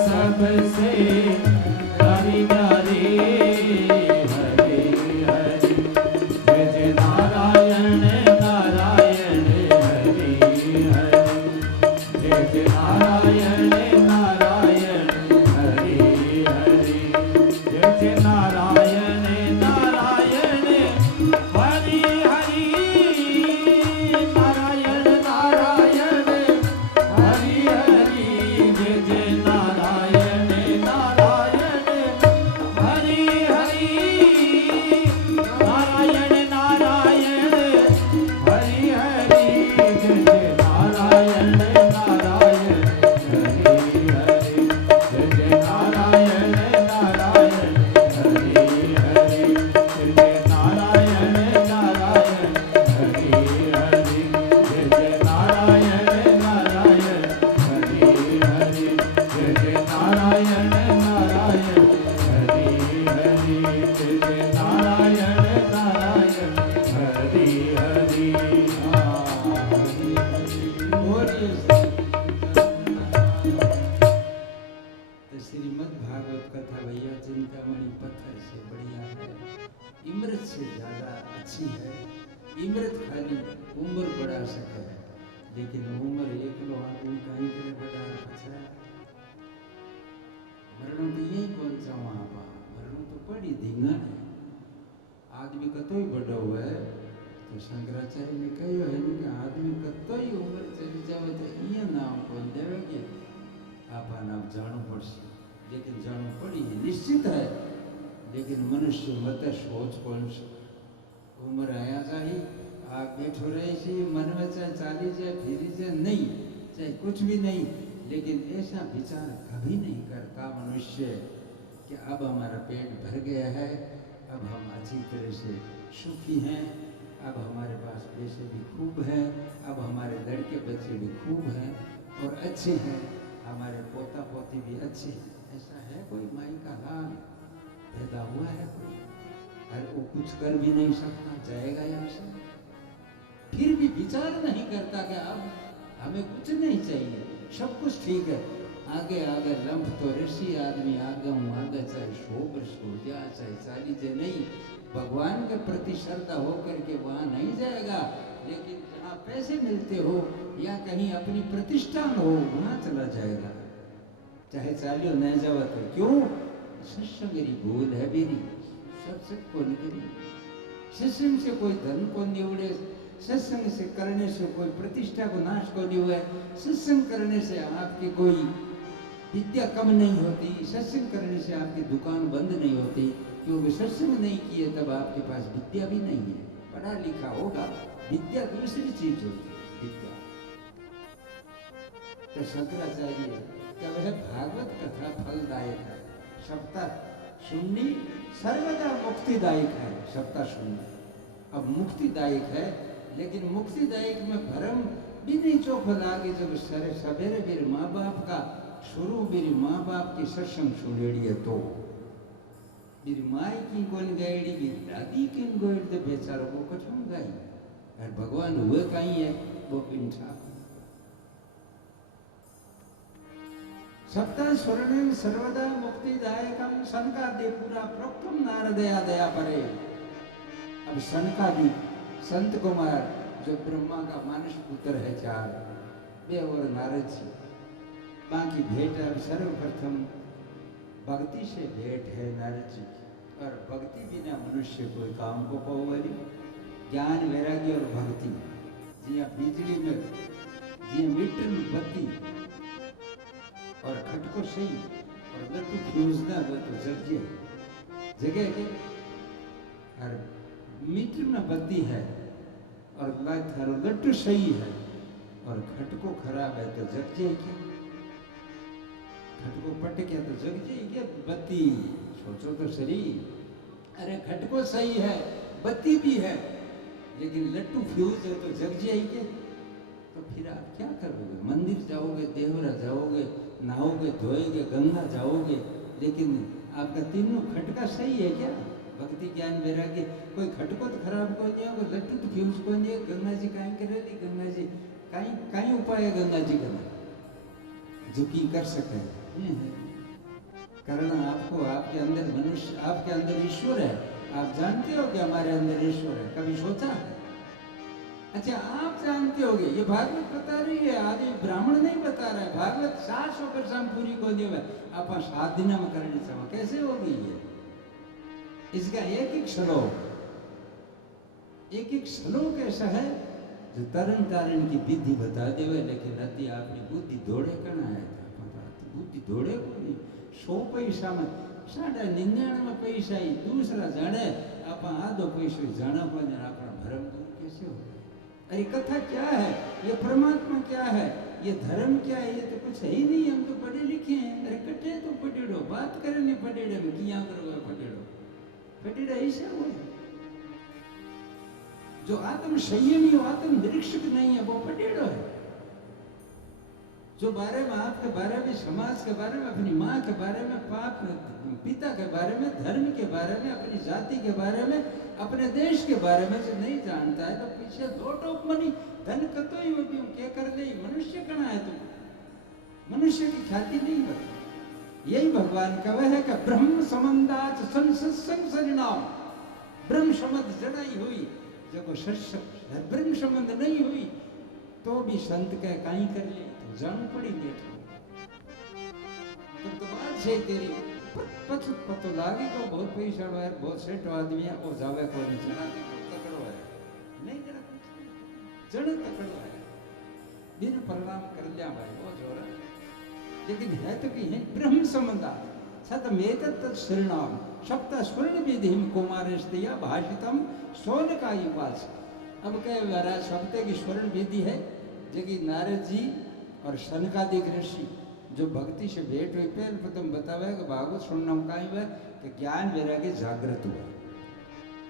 सबसे प्यारी प्यारी हरि हरि जय जय नारायण नारायण हरि हरि जय जय नारायण नारायण हरि हरि जय जय नारायण नारायण हरि हरि नारायण नारायण हरि हरि जय जय नारायण नारायण हरि हरि नारायण नारायण हरि हरि जय जय नारायण नारायण हरि हरि जय जय नारायण नारायण हरि हरि जय जय नारायण नारायण हरि हरि जय जय नारायण नारायण हरि हरि जय जय नारायण नारायण हरि हरि जय जय नारायण नारायण हरि हरि तो श्रीमद् भागवत कथा भैया चिंतामणि पत्थर से बढ़िया है, इमृत से ज्यादा अच्छी है। इमृत खाली उम्र बढ़ा सके, लेकिन उम्र एक लो आदमी कहीं करे बढ़ा अच्छा मरणों तो यही कौन सा वहाँ पा मरणों तो बड़ी धींगा है। आदमी कतो ही बड़ा हुआ है तो शंकराचार्य ने कहो है कि आदमी कतो ही उम्र चली जाए तो ये नाम कौन देवे आपा नाम जानू पड़से, लेकिन जानू पड़ी है निश्चित है। लेकिन मनुष्य मत सोच कौन सी उम्र आया चाहिए आप बैठो रहे थे मन में चाहे चाली जाए फिरी जाए नहीं चाहे कुछ भी नहीं, लेकिन ऐसा विचार कभी नहीं करता मनुष्य कि अब हमारा पेट भर गया है, अब हम अच्छी तरह से सुखी हैं, अब हमारे पास पैसे भी खूब हैं, अब हमारे लड़के बच्चे भी खूब हैं और अच्छे हैं, हमारे पोता पोती भी अच्छे हैं। ऐसा है कोई माई का हाल पैदा हुआ है कोई, अरे वो कुछ कर भी नहीं सकता, जाएगा यहाँ से। फिर भी विचार नहीं करता कि अब हमें कुछ नहीं चाहिए, सब कुछ ठीक है। आगे आगे लंफ तो ऋषि आदमी आगे हूँ आगे चाहे 100 वर्ष हो जाए चाहे 40 जे नहीं, भगवान के प्रति श्रद्धा होकर के वहाँ नहीं जाएगा। लेकिन जहाँ पैसे मिलते हो या कहीं अपनी प्रतिष्ठान हो वहाँ चला जाएगा, चाहे चालियो न जावा तो। क्यों? सत्संगरी भूल है मेरी, सत्संग को निकली, सत्संग से कोई धन को निवड़े, सत्संग से करने से कोई प्रतिष्ठा को नाश को नहीं हुआ, सत्संग करने से आपकी कोई विद्या कम नहीं होती, सत्संग करने से आपकी दुकान बंद नहीं होती, क्योंकि सत्संग नहीं किए तब आपके पास विद्या भी नहीं है। पढ़ा लिखा होगा, विद्या दूसरी चीज होती है विद्या। तो शंकराचार्य क्या वह भागवत कथा फलदायक है, सप्ताह सुननी सर्वदा मुक्तिदायक है। सप्ताह सुननी अब मुक्तिदायक है, लेकिन मुक्तिदायक में भरम भी नहीं चौखा लागे। जब सवेरे मेरे माँ बाप का शुरू मेरी माँ बाप की सत्संग सुनेड़ी है तो मेरी माँ की कौन गायड़ी, मेरी दादी की गोड़ तो बेचारों को कठम गाई, और भगवान हुए कहीं है वो पिंठा। सप्ताह स्वर्णिम सर्वदा मुक्तिदायकम सनकादि पूरा प्रोक्तम नारदया दया परे। अब सनकादि संत कुमार जो ब्रह्मा का मानस पुत्र है 4, वे और नारद जी, बाकी भेंट अब सर्वप्रथम भक्ति से भेंट है नारद जी की। और भक्ति बिना मनुष्य कोई काम को पाओगी, ज्ञान वैराग्य और भक्ति जिया बिजली में जिया मीटर में बत्ती और खटको सही और लट्टू फ्यूज ना हो तो जग जाए जगह के। और मीटर में बत्ती है और लट्टू सही है और खटको खराब है तो जग जाएगी, खटको पट गया तो जग जाएगी बत्ती। सोचो तो सही, अरे खटको सही है बत्ती भी है लेकिन लट्टू फ्यूज है तो जग जाएगी, तो फिर आप क्या करोगे? मंदिर जाओगे, देवरा जाओगे, नहाओगे धोएगे, गंगा जाओगे, लेकिन आपका तीनों खटका सही है क्या? भक्ति ज्ञान वैराग्य कोई खटको तो खराब को दिया, कोई लट्टू तो फ्यूज को दिया। गंगा जी काई करे थी, गंगा जी काई काई उपाय है गंगा जी का? झुकी कर सके। ये है कारण आपको, आपके अंदर मनुष्य, आपके अंदर ईश्वर है। आप जानते हो कि हमारे अंदर ईश्वर है, कभी सोचा है? अच्छा, आप जानते होगे, ये भागवत बता रही है, आदि ब्राह्मण नहीं बता रहा है। भागवत 700 वर्षम पूरी को दियो है, आप 7 दिन में करनी चाहिए। कैसे हो गई है? इसका एक एक श्लोक, एक एक श्लोक ऐसा है जो तरण तारण की विधि बता देवे। लेकिन अति आपकी बुद्धि दौड़े कना है, बुद्धि दौड़े को नहीं। 100 पैसा में 99.5 पैसा ही दूसरा जाने, आप आधो पैसो जाना पर अपना भरम दूर कैसे हो? अरे कथा क्या है, ये परमात्मा क्या है, ये धर्म क्या है, ये तो कुछ है ही नहीं। हम तो पढ़े लिखे हैं। अरे कटे तो पढ़ेड़ो, बात करने पढ़ेड़े में किया करोगे पढ़ेड़ो, पढ़ेड़ा ऐसे हो। जो आत्म संयमी हो, आत्म निरीक्षक नहीं है, वो पढ़ेड़ो है। जो बारे में, आपके बारे में, समाज के बारे में, अपनी माँ के बारे में, पाप पिता के बारे में, धर्म के बारे में, अपनी जाति के बारे में, अपने देश के बारे में जो नहीं जानता है, तो पीछे दौटो मनी धन कतो ही वो भी क्या कर दे। मनुष्य कना है तुम, मनुष्य की ख्याति नहीं होती। यही भगवान कहे है कि ब्रह्म संबंधात संसरिणाम, ब्रह्म संबंध जड़ाई हुई जब ब्रह्म संबंध नहीं हुई तो भी संत कह काई कर ले, तो जान पड़ी बैठो। तो बात है तेरी पतो लागे तो बहुत पैसा है, बहुत सेठ आदमी है, वो जावे को नहीं जना तकड़ो है, नहीं जरा जड़ तकड़ो है, दिन परिणाम कर लिया भाई वो जोरा। लेकिन है तो कि है ब्रह्म संबंधा सतमेत तत्सृणाम सप्त स्वर्ण विधिम कुमारेस्त्या भाषितम शौनकाय उवाच। अब कहे महाराज सप्ते की स्वर्ण विधि है जो कि नारद जी और शनकादिक ऋषि जो भक्ति से भेंट हुई, पहले प्रथम बतावे कि भागवत सुनना का हुआ कि ज्ञान वैराग्य जागृत हुआ।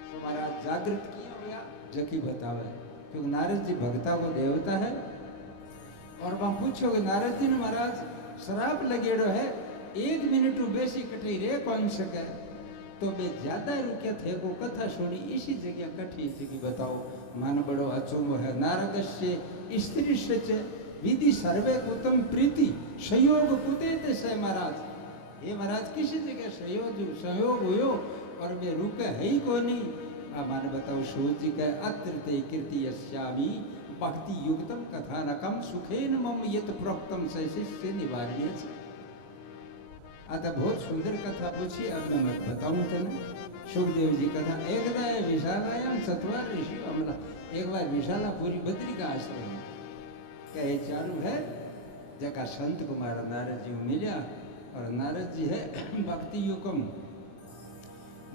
तो महाराज जागृत किया हुआ जो कि बतावे, क्योंकि नारद जी भक्ता को देवता है। और वहां पूछो कि नारद जी ने महाराज शराब लगेड़ो है, 1 मिनट बेसी कठी रे कौन सके, तो बे ज्यादा रुके थे को कथा सुनी इसी जगह कठी थी कि बताओ। मन बड़ो अचुम्ब है नारद से स्त्री से विधि सर्वे उत्तम प्रीति संयोग कुते से महाराज। ये महाराज किसी जगह संयोग हुयो और वे रुके है ही को नहीं। अब मान बताओ सूची के अत्र ते कीर्ति यस्यामी भक्ति युक्तम कथानकम सुखेन मम यत प्रोक्तम शिष्य निवारणीय। आता बहुत सुंदर कथा पूछी, अब मैं बताऊं तेने सुखदेव जी कथा। एक विशालायाम सत्वर ऋषि अमला, एक बार विशालापुरी बद्री का आश्रम क्या ये चालू है जगह संत कुमार नारद जी मिला। और नारद जी है भक्ति युगम,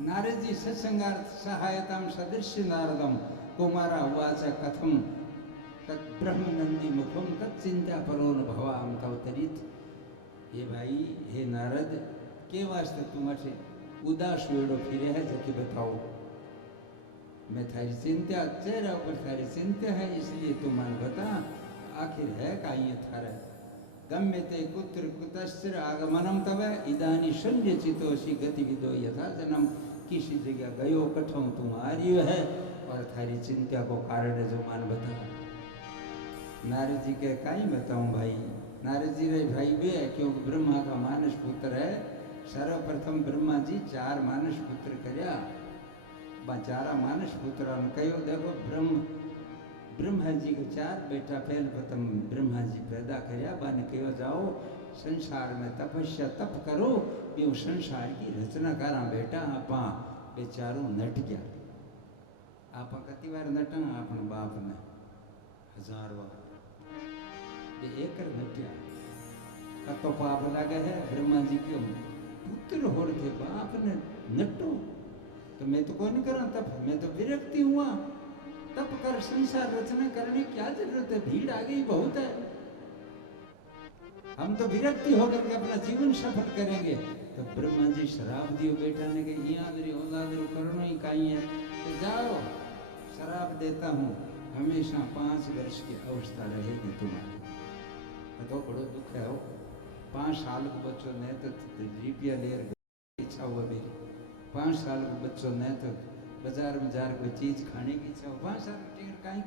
नारद जी सत्संगार्थ सहायताम सदृश्य नारदम कुमारा उवाच कथम तत् ब्रह्मनंदी मुखम तत् चिंता परोन भवाम तवतरित। हे भाई, हे नारद, के वास्ते तुम्हारे उदास वेड़ो फिरे है जो कि बताओ। मैं थारी चिंता, चेहरा ऊपर थारी चिंता है, इसलिए तुम मन बता आखिर है का ये थारे। गम्यते कुत्र कुतस्त्र आगमनम तव इदानी शून्य चितोषी गतिविदो यथा जन्म। किसी जगह गयो कठों तुम आ रही है और थारी चिंता को कारण जो मान बता। नारद जी के काई बताऊं भाई। नारद जी रे भाई बे, क्योंकि ब्रह्मा का मानस पुत्र है। सर्वप्रथम ब्रह्मा जी 4 मानस पुत्र करया, 4 मानस पुत्र कहो देखो ब्रह्मा जी के 4 बेटा पहले प्रथम ब्रह्मा जी पैदा करया, बन कहो जाओ संसार में तपस्या तप करो, ये संसार की रचना करा बेटा। आपा बेचारो नट गया, आपा कति बार नटा अपन बाप ने 1000 बार एकर नटिया। कतो पाप लगे है ब्रह्मा जी के पुत्र हो थे, बाप ने नटो तो मैं तो कौन करा तप, मैं तो विरक्ति हुआ। तप कर संसार रचना करने की क्या जरूरत है, भीड़ आ गई बहुत है। हम तो विरक्ति होकर के अपना जीवन सफल करेंगे। तो ब्रह्मा जी शराब दियो बेटा ने कि यादरी औलादरी करनो ही काई है, तो जाओ शराब देता हूँ, हमेशा 5 वर्ष की अवस्था रहेगी तुम्हारी। तो बड़ो दुख है हो, 5 साल को बच्चों ने तो रुपया ले इच्छा हुआ मेरी, 5 साल को बच्चों ने तो बाजार में जार कोई चीज खाने की इच्छा हो, 5 साल टिकट काई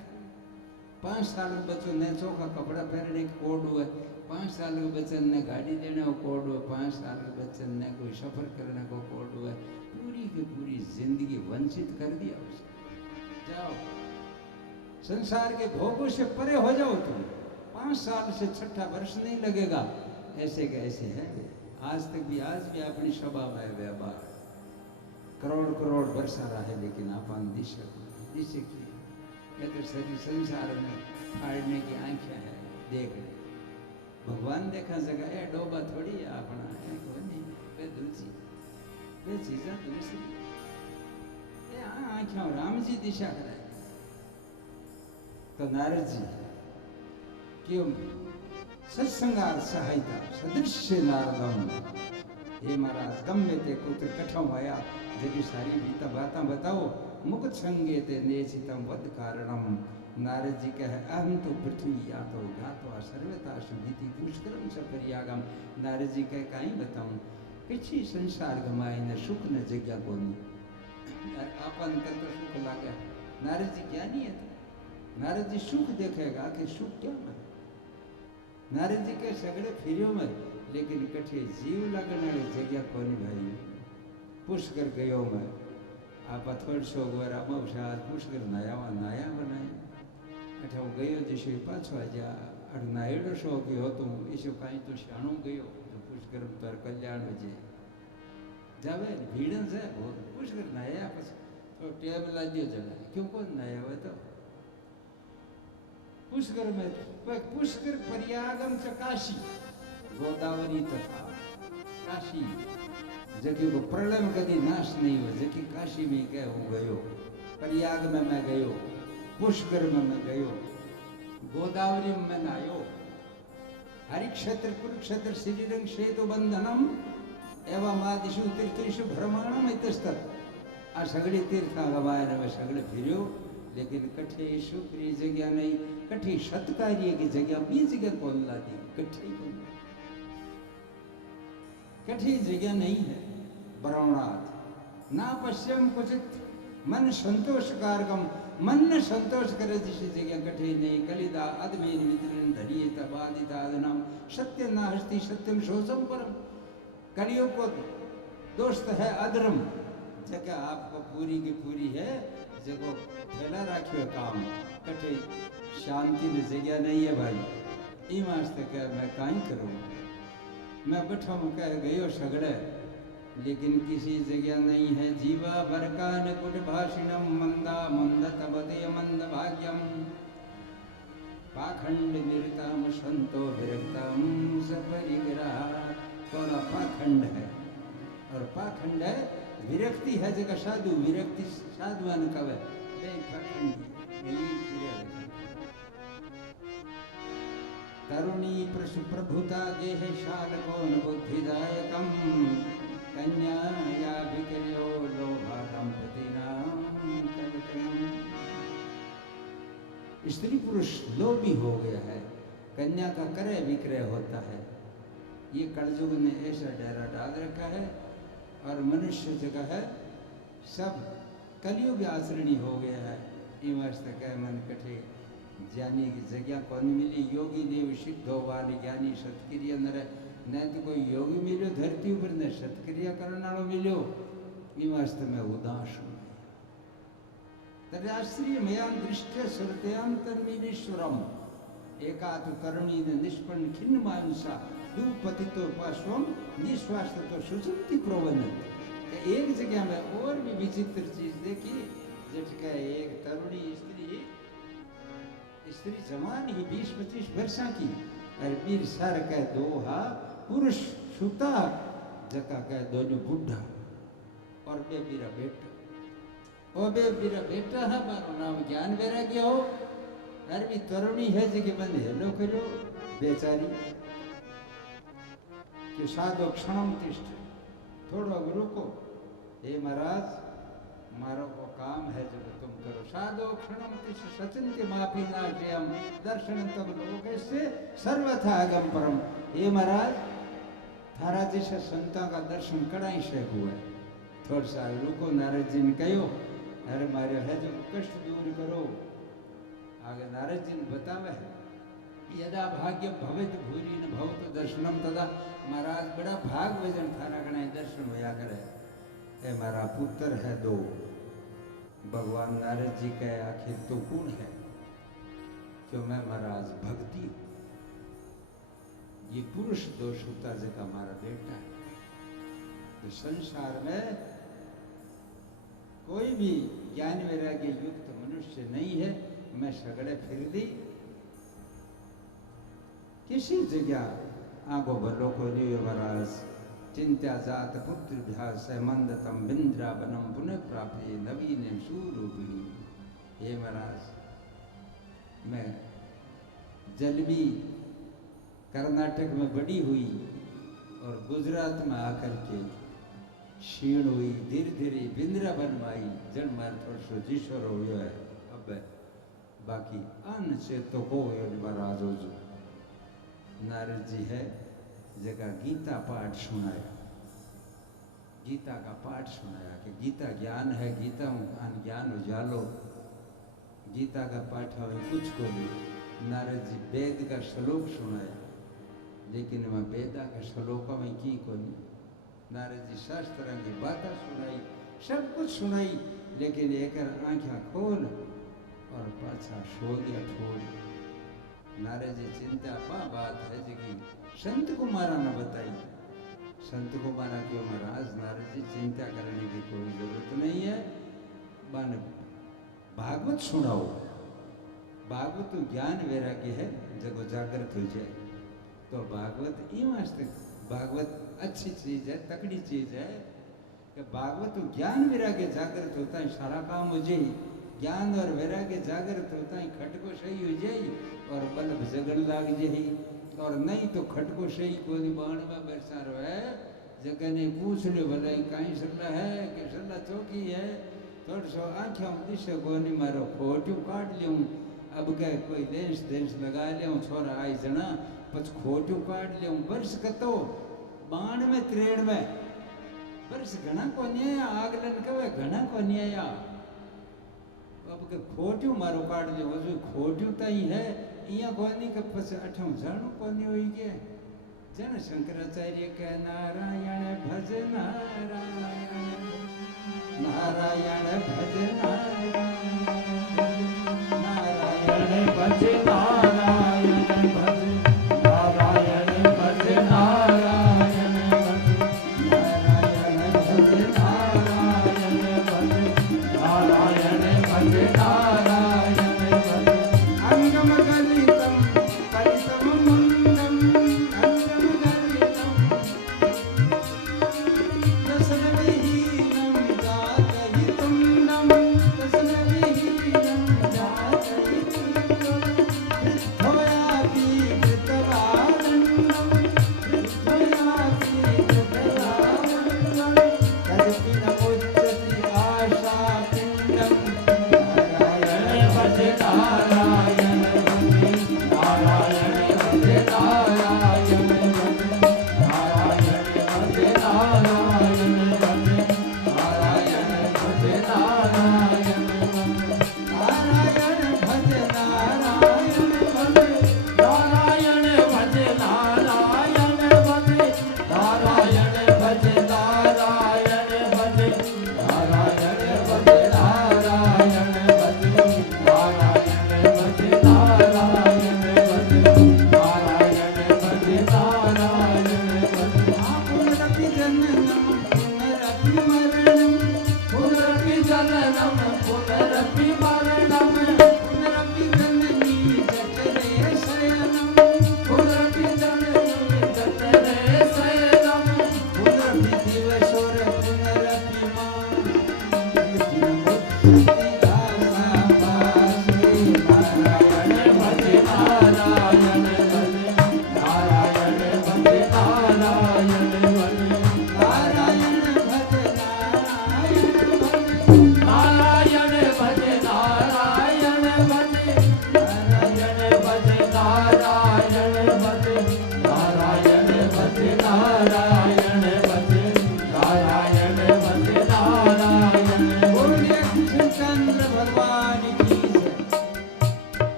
5 साल के बच्चों ने चोखा कपड़ा पहनने की कोड हुआ, 5 साल के बच्चन ने गाड़ी देने को कोड हुआ, 5 साल के बच्चन ने कोई सफर करने को कोड हुआ। पूरी की पूरी जिंदगी वंचित कर दिया उसे। जाओ संसार के भोगों से परे हो जाओ तुम। 5 साल से 6ठा वर्ष नहीं लगेगा। ऐसे कैसे है, आज भी अपनी सभा में व्यापार करोड़ करोड़ वर्ष रहा है, लेकिन अपन दिशा की ये तो सभी संसार में फाड़ने की आंखें है, देख ले। भगवान देखा जगह है, डोबा थोड़ी है अपना है, कोई नहीं, वे दूसरी वे चीज़ा दूसरी। ये आंखें राम जी दिशा कराए। तो नारद जी क्यों सत्संगार सहायता सदृश्य नारदम, हे महाराज गम्य ते कुत्र कठम आया जगी सारी बीता बाता बताओ। मुक्त संगे ते नेचितम वद कारणम। नारद जी कहे अहम तो पृथ्वी या तो गातो सर्वता सुधीति पुष्करम स परियागम। नारद जी कहे कहीं बताऊं, पिछी संसार गमाई न सुख न जग्या कोनी। अपन कर तो सुख लागे। नारद जी ज्ञानी है, नारद जी सुख देखेगा कि सुख क्या है। नारद जी के सगड़े फिरियो में, लेकिन कठे जीव लगने वाली जगह कोनी भाई। पुष्कर गयो मैं आप थोड़ सो गोर अमवसाद पुष्कर नाया बनाए अठा गयो जैसे पाछो आजा अठ नायडो शो गयो तो ऐसे कहीं तो शाणो गयो तो पुष्कर तर कल्याण वजे जावे भीड़न से बहुत पुष्कर नाया पस तो टेब ला दियो जला क्यों को नाया हुआ तो पुष्कर में पुष्कर परियागम च काशी गोदावरी तथा काशी जबकि वो प्रलय में कभी नाश नहीं हुआ, जबकि काशी में क्या हो गयो, प्रयाग में मैं गयो, पुष्कर में मैं गयो, गोदावरी में मैं नायो, हरिक्षेत्र कुरुक्षेत्र श्रीरंग श्वेतो बंधनम एवं आदिशु तीर्थेषु भ्रमणम इतस्तत। आ सगळे तीर्थ गवाए वे सगळे फिरियो, लेकिन कठे सुखरी जगह नहीं, कठे सत्कार्य की जगह बी जगह कौन ला दी, कठे जगह नहीं है। ब्रह्मणाथ ना पश्चिम कुचित मन संतोष कारगम, मन ने संतोष करे जिस जगह कठे नहीं। कलिदा अदमेन मित्रन धरिये तबादिदादनम सत्य ना हस्ति सत्यम शोषम परम। कलियुग को दोस्त है अधर्म, जगह आपको पूरी की पूरी है, जगह फैला रखियो काम कठे शांति में जगह नहीं है भाई। ई वास्ते कह मैं काई करूँ, मैं बैठा हूँ कह गयो सगड़े, लेकिन किसी जगह नहीं है। जीवा बरकान कुट भाषिणम मंदा मंद तबदय मंद भाग्यम पाखंड निरतम संतो विरक्तम सपरिग्रह। थोड़ा पाखंड है और पाखंड है विरक्ति है, जगह साधु विरक्ति साधुवान कवे तरुणी प्रसु प्रभुता गेह शालकोन बुद्धिदायकम कन्या विक्रियो लोभादम प्रतिनाम। स्त्री पुरुष लोभी हो गया है, कन्या का क्रय विक्रय होता है। ये कलयुग ने ऐसा डेरा डाल रखा है और मनुष्य जगह है सब कलयुग आचरणी हो गया है। मन कठे ज्ञानी की जगह कौन मिली। योगी देव सिद्ध वाली ज्ञानी सत्क्रिया नर न तो कोई योगी मिलो धरती ऊपर न सत्क्रिया करने वालों मिलो। में उदास हूँ तदाश्री मयान दृष्टि सुरतयांतर्मीश्वरम एकात करुणी न निष्पन्न खिन्न मांसा दुपतितो पार्श्वम निश्वास तो सुसुप्ति प्रोवन। एक जगह में और भी विचित्र चीज देखी, जबकि एक तरुणी स्त्री जवान ही 20-25 वर्षा की और वीर सर कह दोहा पुरुष सुता जका कह दोनों बुढ़ा और बे मेरा बेटा ओ बे मेरा बेटा है मारो नाम ज्ञान वैराग्य हो। अरे भी तरुणी है जगह बंद हेलो करो बेचारी कि साधो क्षणम तिष्ठ थोड़ा रुको। हे महाराज मारो को काम है जब तुम करो। साधो क्षणम तिष्ठ सचिंत्य मापी नाट्यम दर्शन तब लोग कैसे सर्वथा अगम परम। हे महाराज थारा जैसे संता का दर्शन कराई से हुआ है, थोड़ा सा रुको। नारद जी ने कहो अरे मारे है जो कष्ट दूर करो। आगे नारद जी ने बतावे यदा भाग्य भवित भूरी न भवत दर्शनम तदा महाराज बड़ा भाग वजन थारा गणे दर्शन होया करे। ए मारा पुत्र है दो। भगवान नारद जी कहे आखिर तो कौन है? क्यों मैं महाराज भक्ति हूं। ये पुरुष दोष होता जगह हमारा बेटा है। तो संसार में कोई भी ज्ञान वैराग्य युक्त मनुष्य नहीं है। मैं सगड़े फिर दी किसी जगह आगो भलो को नहीं महाराज। चिंत्या जात पुत्र भ्यास मंदतम बिंद्रावनम पुनः प्राप्ति नवीन सूरूपिणी। हे महाराज मैं जलवी कर्नाटक में बड़ी हुई और गुजरात में आकर के क्षीण हुई। धीरे धीरे बिंद्रावन में आई। जन मार थोड़ा सो जीश्वर हो है। अब बाकी अन्न से तो को महाराज हो जो नारद जी है जगह गीता पाठ सुनाया। गीता का पाठ सुनाया कि गीता ज्ञान है। गीता ज्ञान उजालो। गीता का पाठ हमें कुछ को नहीं। नारद जी वेद का श्लोक सुनाया लेकिन मैं वेदा का श्लोक में की को नहीं। नारद जी शास्त्र की बातें सुनाई सब कुछ सुनाई लेकिन एक आंखें खोल और पाछा सो गया छोड़। नारद जी चिंता पा बात है जी संत को मारा न बताई। संत को मारा क्यों महाराज? नारद जी चिंता करने की कोई जरूरत नहीं है। बन भागवत सुनाओ। भागवत तो ज्ञान वैराग्य है जब जागृत हो जाए तो भागवत ये वास्ते भागवत अच्छी चीज है तकड़ी चीज है कि भागवत तो ज्ञान वैराग्य जागृत होता है। सारा काम हो जाए ज्ञान और वैराग्य जागृत होता है। खटको सही हो जाए और बल्ब जगन लाग जाए और नहीं तो खटको सही कोई बाण में बरसा रो है। जगह ने पूछ लो भले कहीं सल्ला है कि सल्ला चौकी है। थोड़ा सो आँखों दिशा को नहीं मारो खोटू काट लूँ। अब क्या कोई देंस लगा लिया छोरा आई जना पच खोटू काट लिया वर्ष कतो बाण में त्रेड़ में वर्ष घना कोनी आगलन कवे घना कोनी या अब के खोटू मारो काट लियो जो खोटू तई है इया कोनी के पछ अठम जाणो कोनी होई के जन शंकराचार्य के नारायण भज नारायण नारायण भज नारायण भज नारायण भज नारायण भज नारायण भज नारायण भज नारायण भज नारायण भज नारायण भज अंगम गलितम कलितम मुंडम अंगम गलितम दसन विहीनम जातहितुंडम दसन विहीनम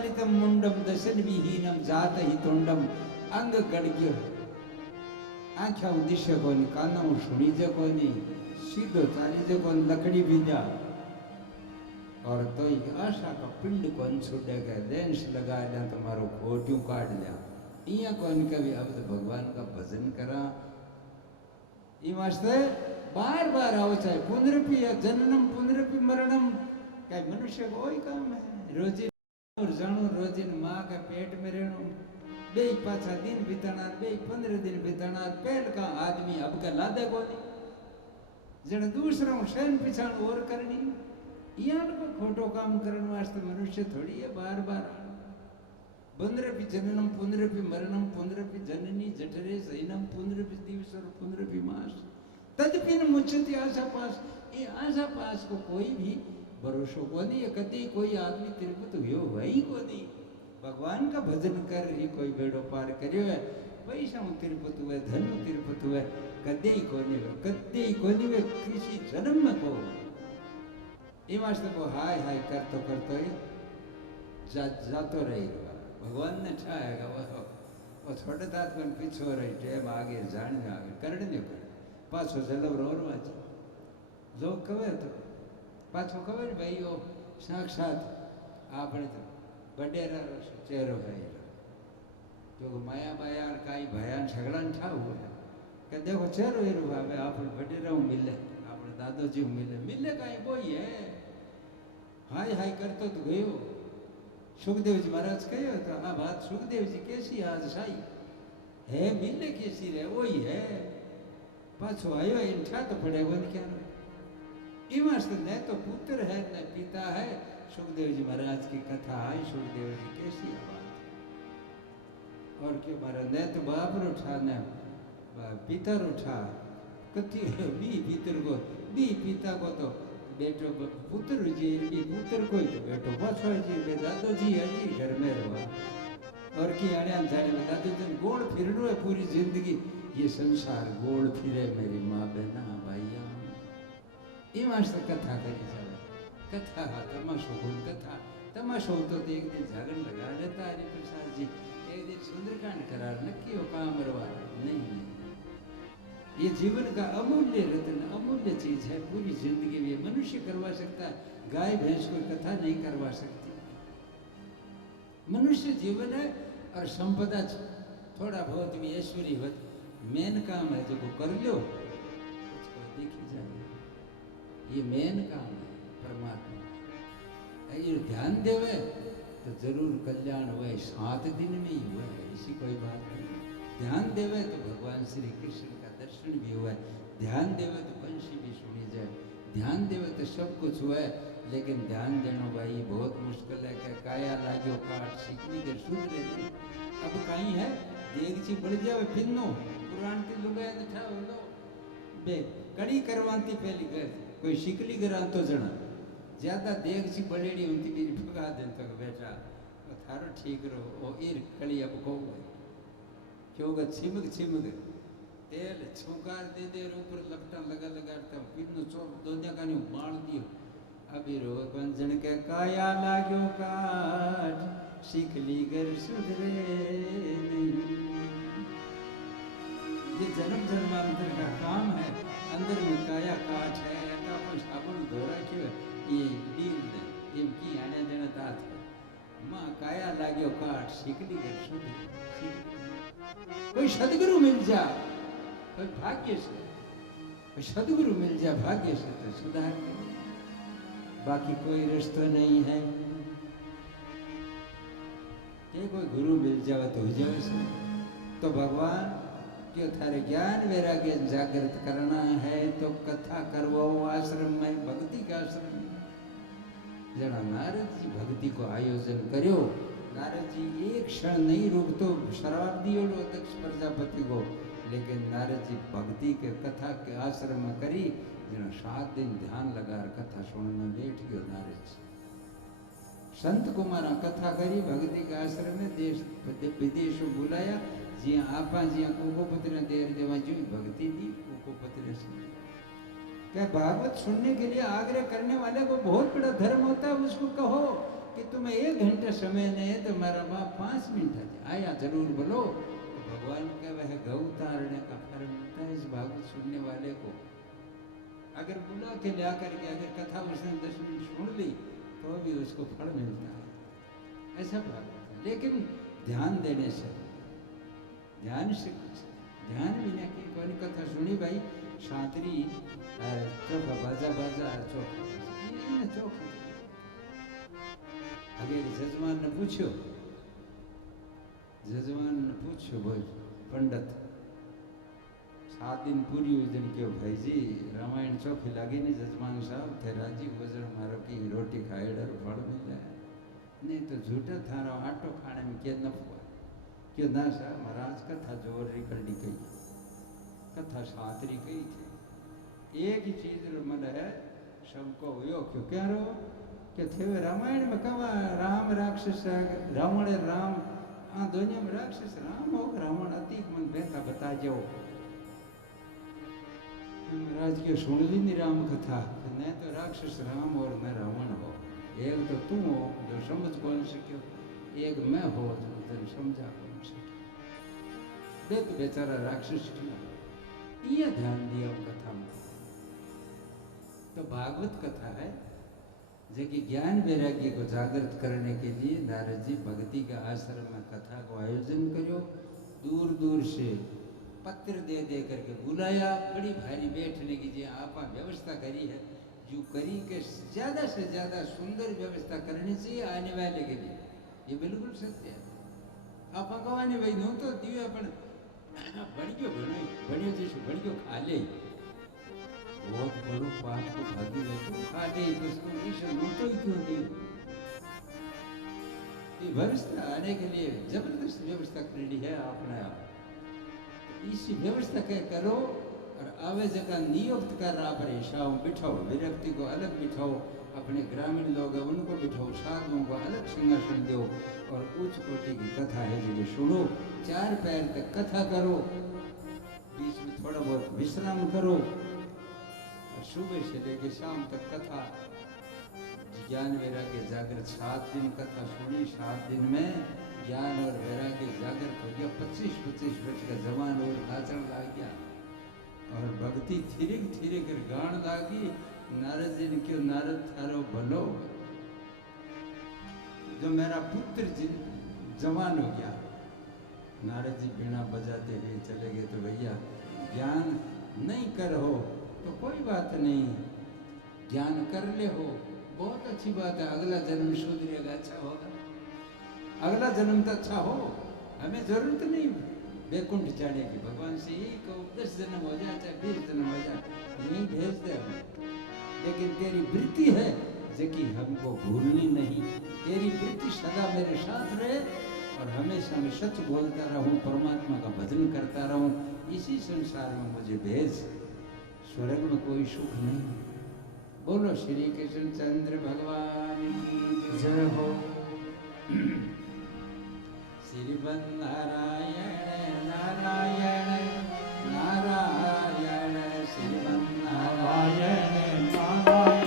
स्खलितम मुंडम दशन विहीनम जात ही तुंडम अंग गड़ग्यो आँखा दिशे कोनी काना सुनी जो कोनी सीधो चाली जो कोन लकड़ी बीजा और तो आशा का पिंड कौन छुटेगा लेंस लगा लिया तुम्हारो खोटू काट लिया इया कौन कभी अब तो भगवान का भजन करा ये वास्ते बार बार आओ चाहे पुनरपि या जननम पुनरपि मरणम क्या मनुष्य को वही काम है रोजी और जानो रोजी माँ का पेट में रहना बे पाछा दिन बिताना बे 15 दिन बिताना पहल का आदमी अब का लादे को नहीं जन दूसरा शैन पिछाण और करनी यहाँ को खोटो काम करने वास्ते मनुष्य थोड़ी है बार बार पुनरपि जननम पुनरपि मरणम पुनरपि जननी जठरे सैनम पुनरपि दिवसर पुनरपि मास तदपिन मुच्यते आशा पास ये आशा पास को कोई भी भरोसो को नहीं है कभी कोई आदमी तिरपत हुयो वही को नहीं भगवान का भजन कर ही कोई बेड़ो पार करियो है पैसा तिरपत हुए धन तिरपत हुए कदे को नहीं किसी जन्म में को ये वास्ते को हाय हाय करतो ही जातो रही भगवान ने ठाएगा वो छोटे दात में पीछो रही टेम आगे जाने आगे करने कर पाछो जलब रोर वाच लोग कहे तो पाछो कहे भाई वो साक्षात आपने तो बडेरा चेहरो है जो माया माया काई भयान झगड़ा ठा हुआ कि देखो चेहरो ये भावे आप बडेरा मिले अपने दादोजी मिले काई बोई है हाय हाय करतो तो गयो सुखदेव जी महाराज कहो तो हाँ बात सुखदेव जी कैसी आज साई है मिले कैसी रे वही है पाछो आयो इंठा तो पड़े वन क्या इमस्त न तो पुत्र है न पिता है सुखदेव जी महाराज की कथा है सुखदेव जी कैसी बात और क्यों मारा न तो बाप उठा न पितर उठा कथी बी पितर को बी पिता को तो बेटो पुत्र जी पुत्र कोई तो बेटो पाछो जी बे दादो जी हजी घर में रहा और की आड़े जाने में दादो जी गोल फिरनो है पूरी जिंदगी ये संसार गोल फिरे मेरी माँ बहना भाइया ये वास्ते कथा करी जावे कथा तमाशो गुण कथा तमाशो तो एक दिन जागरण लगा लेता हरि प्रसाद जी एक दिन सुंदरकांड करार नक्की हो काम रवा नहीं ये जीवन का अमूल्य रत्न अमूल्य चीज है पूरी जिंदगी में मनुष्य करवा सकता है गाय भैंस कोई कथा नहीं करवा सकती मनुष्य जीवन है और संपदा थोड़ा बहुत भी ऐश्वर्य हो मेन काम है जो कर लो उसको देखी जाए ये मेन काम है परमात्मा ये ध्यान देवे तो जरूर कल्याण हुए 7 दिन में ही हुआ है इसी कोई बात नहीं ध्यान देवे तो भगवान श्री कृष्ण का दर्शन भी हुआ है ध्यान देवे तो वंशी भी सुनी जाए ध्यान देवे तो सब कुछ हुआ है लेकिन ध्यान देना भाई बहुत मुश्किल है क्या काया लागो काट सीखनी के सुधरे नहीं अब कहीं है देख ची बढ़ जावे फिरनो पुराण की लुगाया तो था लो बे कड़ी करवाती पहली कर कोई शिकली करा तो जना ज्यादा देख ची बड़ेड़ी उनती मेरी भगा दे तो बेटा तो थारो ठीक रहो ओ ईर कड़ी अब को क्योंकि छिमक तेल छुकार दे दे ऊपर लपटा लगा पिन्नो चोप दोन्या कानी मार दियो अभी रो पंजन के काया लाग्यो काट शिकली कर सुधरे नहीं ये जन्म जन्मांतर का काम है अंदर में काया काट है का कोई साबुन धोरा क्यों ये डील दे इनकी आने देना तात मां काया लाग्यो काट शिकली कर सुधरे कोई सदगुरु मिल जा कोई भाग्य से कोई सदगुरु मिल जा भाग्य से तो सुधार बाकी कोई रास्ता नहीं है कि कोई गुरु मिल जाए तो हो जाए से तो भगवान क्यों थारे ज्ञान वैराग्य जागृत करना है तो कथा करवाओ आश्रम में भक्ति का आश्रम जना नारद जी भक्ति को आयोजन करो नारद जी एक क्षण नहीं रुक तो शराब दियो दक्ष प्रजापति को लेकिन नारद जी भक्ति के कथा के आश्रम में करी जना 7 दिन ध्यान लगा कथा सुनने में बैठ गयो नारद जी संत कुमार कथा करी भक्ति के आश्रम में देश विदेश बुलाया जी आपा जी कोकोपति ने देर देवा जी भक्ति दी कोकोपति ने सुनी क्या भागवत सुनने के लिए आग्रह करने वाले को बहुत बड़ा धर्म होता है उसको कहो कि तुम्हें 1 घंटा समय नहीं है तो मेरा बाप 5 मिनट आया जरूर बोलो। तो भगवान का वह गौ उतारने का फल मिलता है इस भागवत सुनने वाले को। अगर बुला के ले आकर के अगर कथा उसने 10 मिनट सुन ली तो भी उसको फल मिलता है, ऐसा भागवत है। लेकिन ध्यान देने से, ध्यान से ध्यान बिना की कोई कथा सुनी भाई शांतरी चौका बाजा बाजा चौका चौक। अगर जजमान ने पूछो बोल पंडित 7 दिन पूरी हुई दिन क्यों भाई जी रामायण चौखी लगी नहीं जजमान साहब थे राजी गुजर मारो की रोटी खाए डर फल मिल जाए नहीं तो झूठा थारा आटो खाने में क्या नफा क्यों ना साहब महाराज कथा जोर रिकड़ी गई कथा शांतरी गई थी एक ही चीज मन है सबको हुयो क्यों क्या रो कि थे रामायण में कवा राम राक्षस रावण राम आ दुनिया में राक्षस राम हो रावण अतीक मन बेता बता जाओ महाराज के सुन ली नहीं राम कथा न तो राक्षस राम और मैं रावण हो एक तो तुम हो जो समझ कौन सको एक मैं हो जो तेरे समझा कौन सके तो बेचारा राक्षस ये ध्यान दिया कथा में। तो भागवत कथा है जो कि ज्ञान वैराग्य को जागृत करने के लिए नारद जी भक्ति के आश्रम में कथा को आयोजन करो। दूर दूर से पत्र दे दे करके बुलाया बड़ी भारी बैठने की जो आप व्यवस्था करी है जो करी के ज्यादा से ज्यादा सुंदर व्यवस्था करनी चाहिए आने वाले के लिए। ये बिल्कुल सत्य है। आप कहवाने भाई नो तो दिव्य अपन बढ़ियो जैसे बढ़ियो खा ले बहुत बड़ो पाप को भागी रहते खा दे उसको ईश्वर नो तो ही क्यों दियो। ये व्यवस्था आने के लिए जबरदस्त व्यवस्था करी है आपने आप इसी व्यवस्था के करो और आवे जगह नियुक्त कर रहा पर ईशाओं बिठाओ विरक्ति को अलग बिठाओ अपने ग्रामीण लोग हैं उनको बिठाओ साधुओं को अलग सिंहासन दो और उच्च कोटि की कथा है जो सुनो 4 पैर तक कथा करो बीच में थोड़ा बहुत विश्राम करो और सुबह से लेकर शाम तक कथा ज्ञान वैराग्य जागृत 7 दिन कथा सुनी 7 दिन में ज्ञान और वैराग्य जागृत हो गया 25-25 वर्ष का जवान और नाचन लग गया और भक्ति धीरे कर गान लागी। नारद जी ने क्यों नारद थारो भलो जो मेरा पुत्र जवान हो गया। नारद जी बिना बजाते हुए चले गए। तो भैया ज्ञान नहीं कर हो तो कोई बात नहीं, ज्ञान कर ले हो बहुत अच्छी बात है। अगला जन्म सुधरेगा अच्छा होगा, अगला जन्म तो अच्छा हो। हमें जरूरत नहीं वैकुंठ जाने की, भगवान से यही कहो 10 जन्म हो जाए चाहे 20 जन्म हो जाए यही भेज दे हमें। लेकिन तेरी वृत्ति है जो कि हमको भूलनी नहीं, तेरी वृत्ति सदा मेरे साथ रहे और हमेशा मैं सच बोलता रहूं, परमात्मा का भजन करता रहूं। इसी संसार में मुझे भेज, स्वर्ग में कोई सुख नहीं। बोलो श्री कृष्ण चंद्र भगवान की जय हो। श्रीमन नारायण नारायण नारायण श्रीमन नारायण नारायण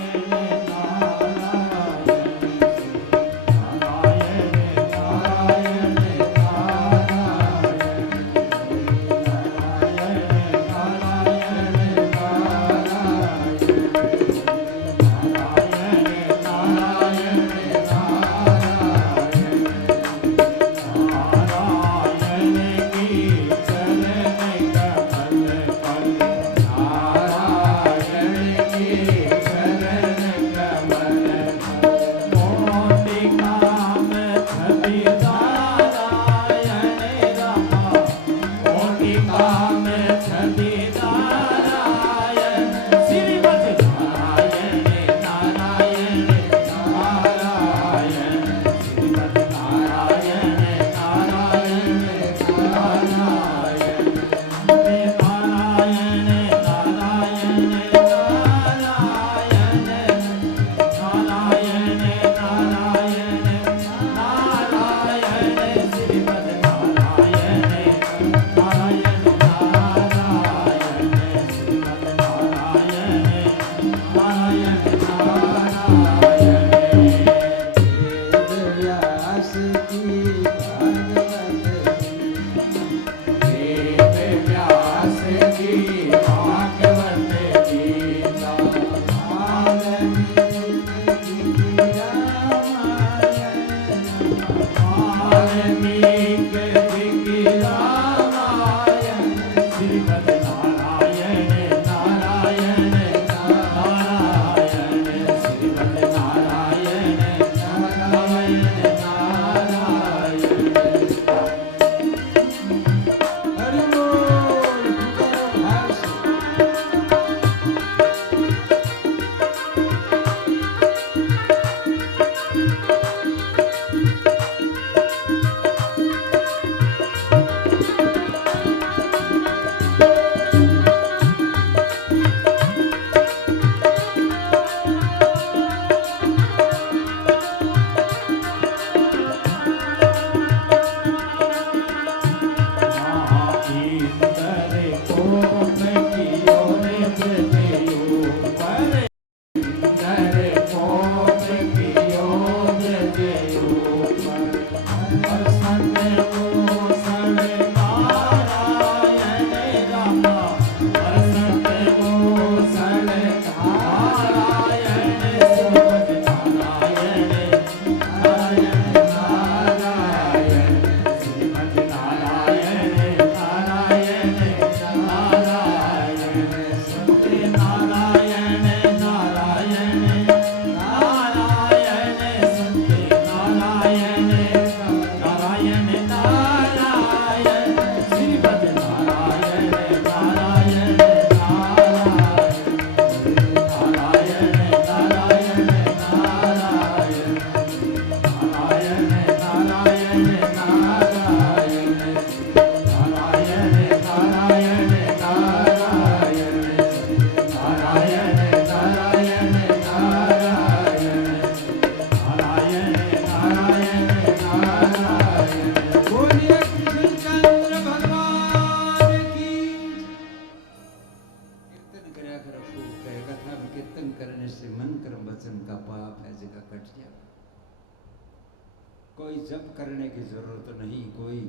कोई जप करने की जरूरत नहीं, कोई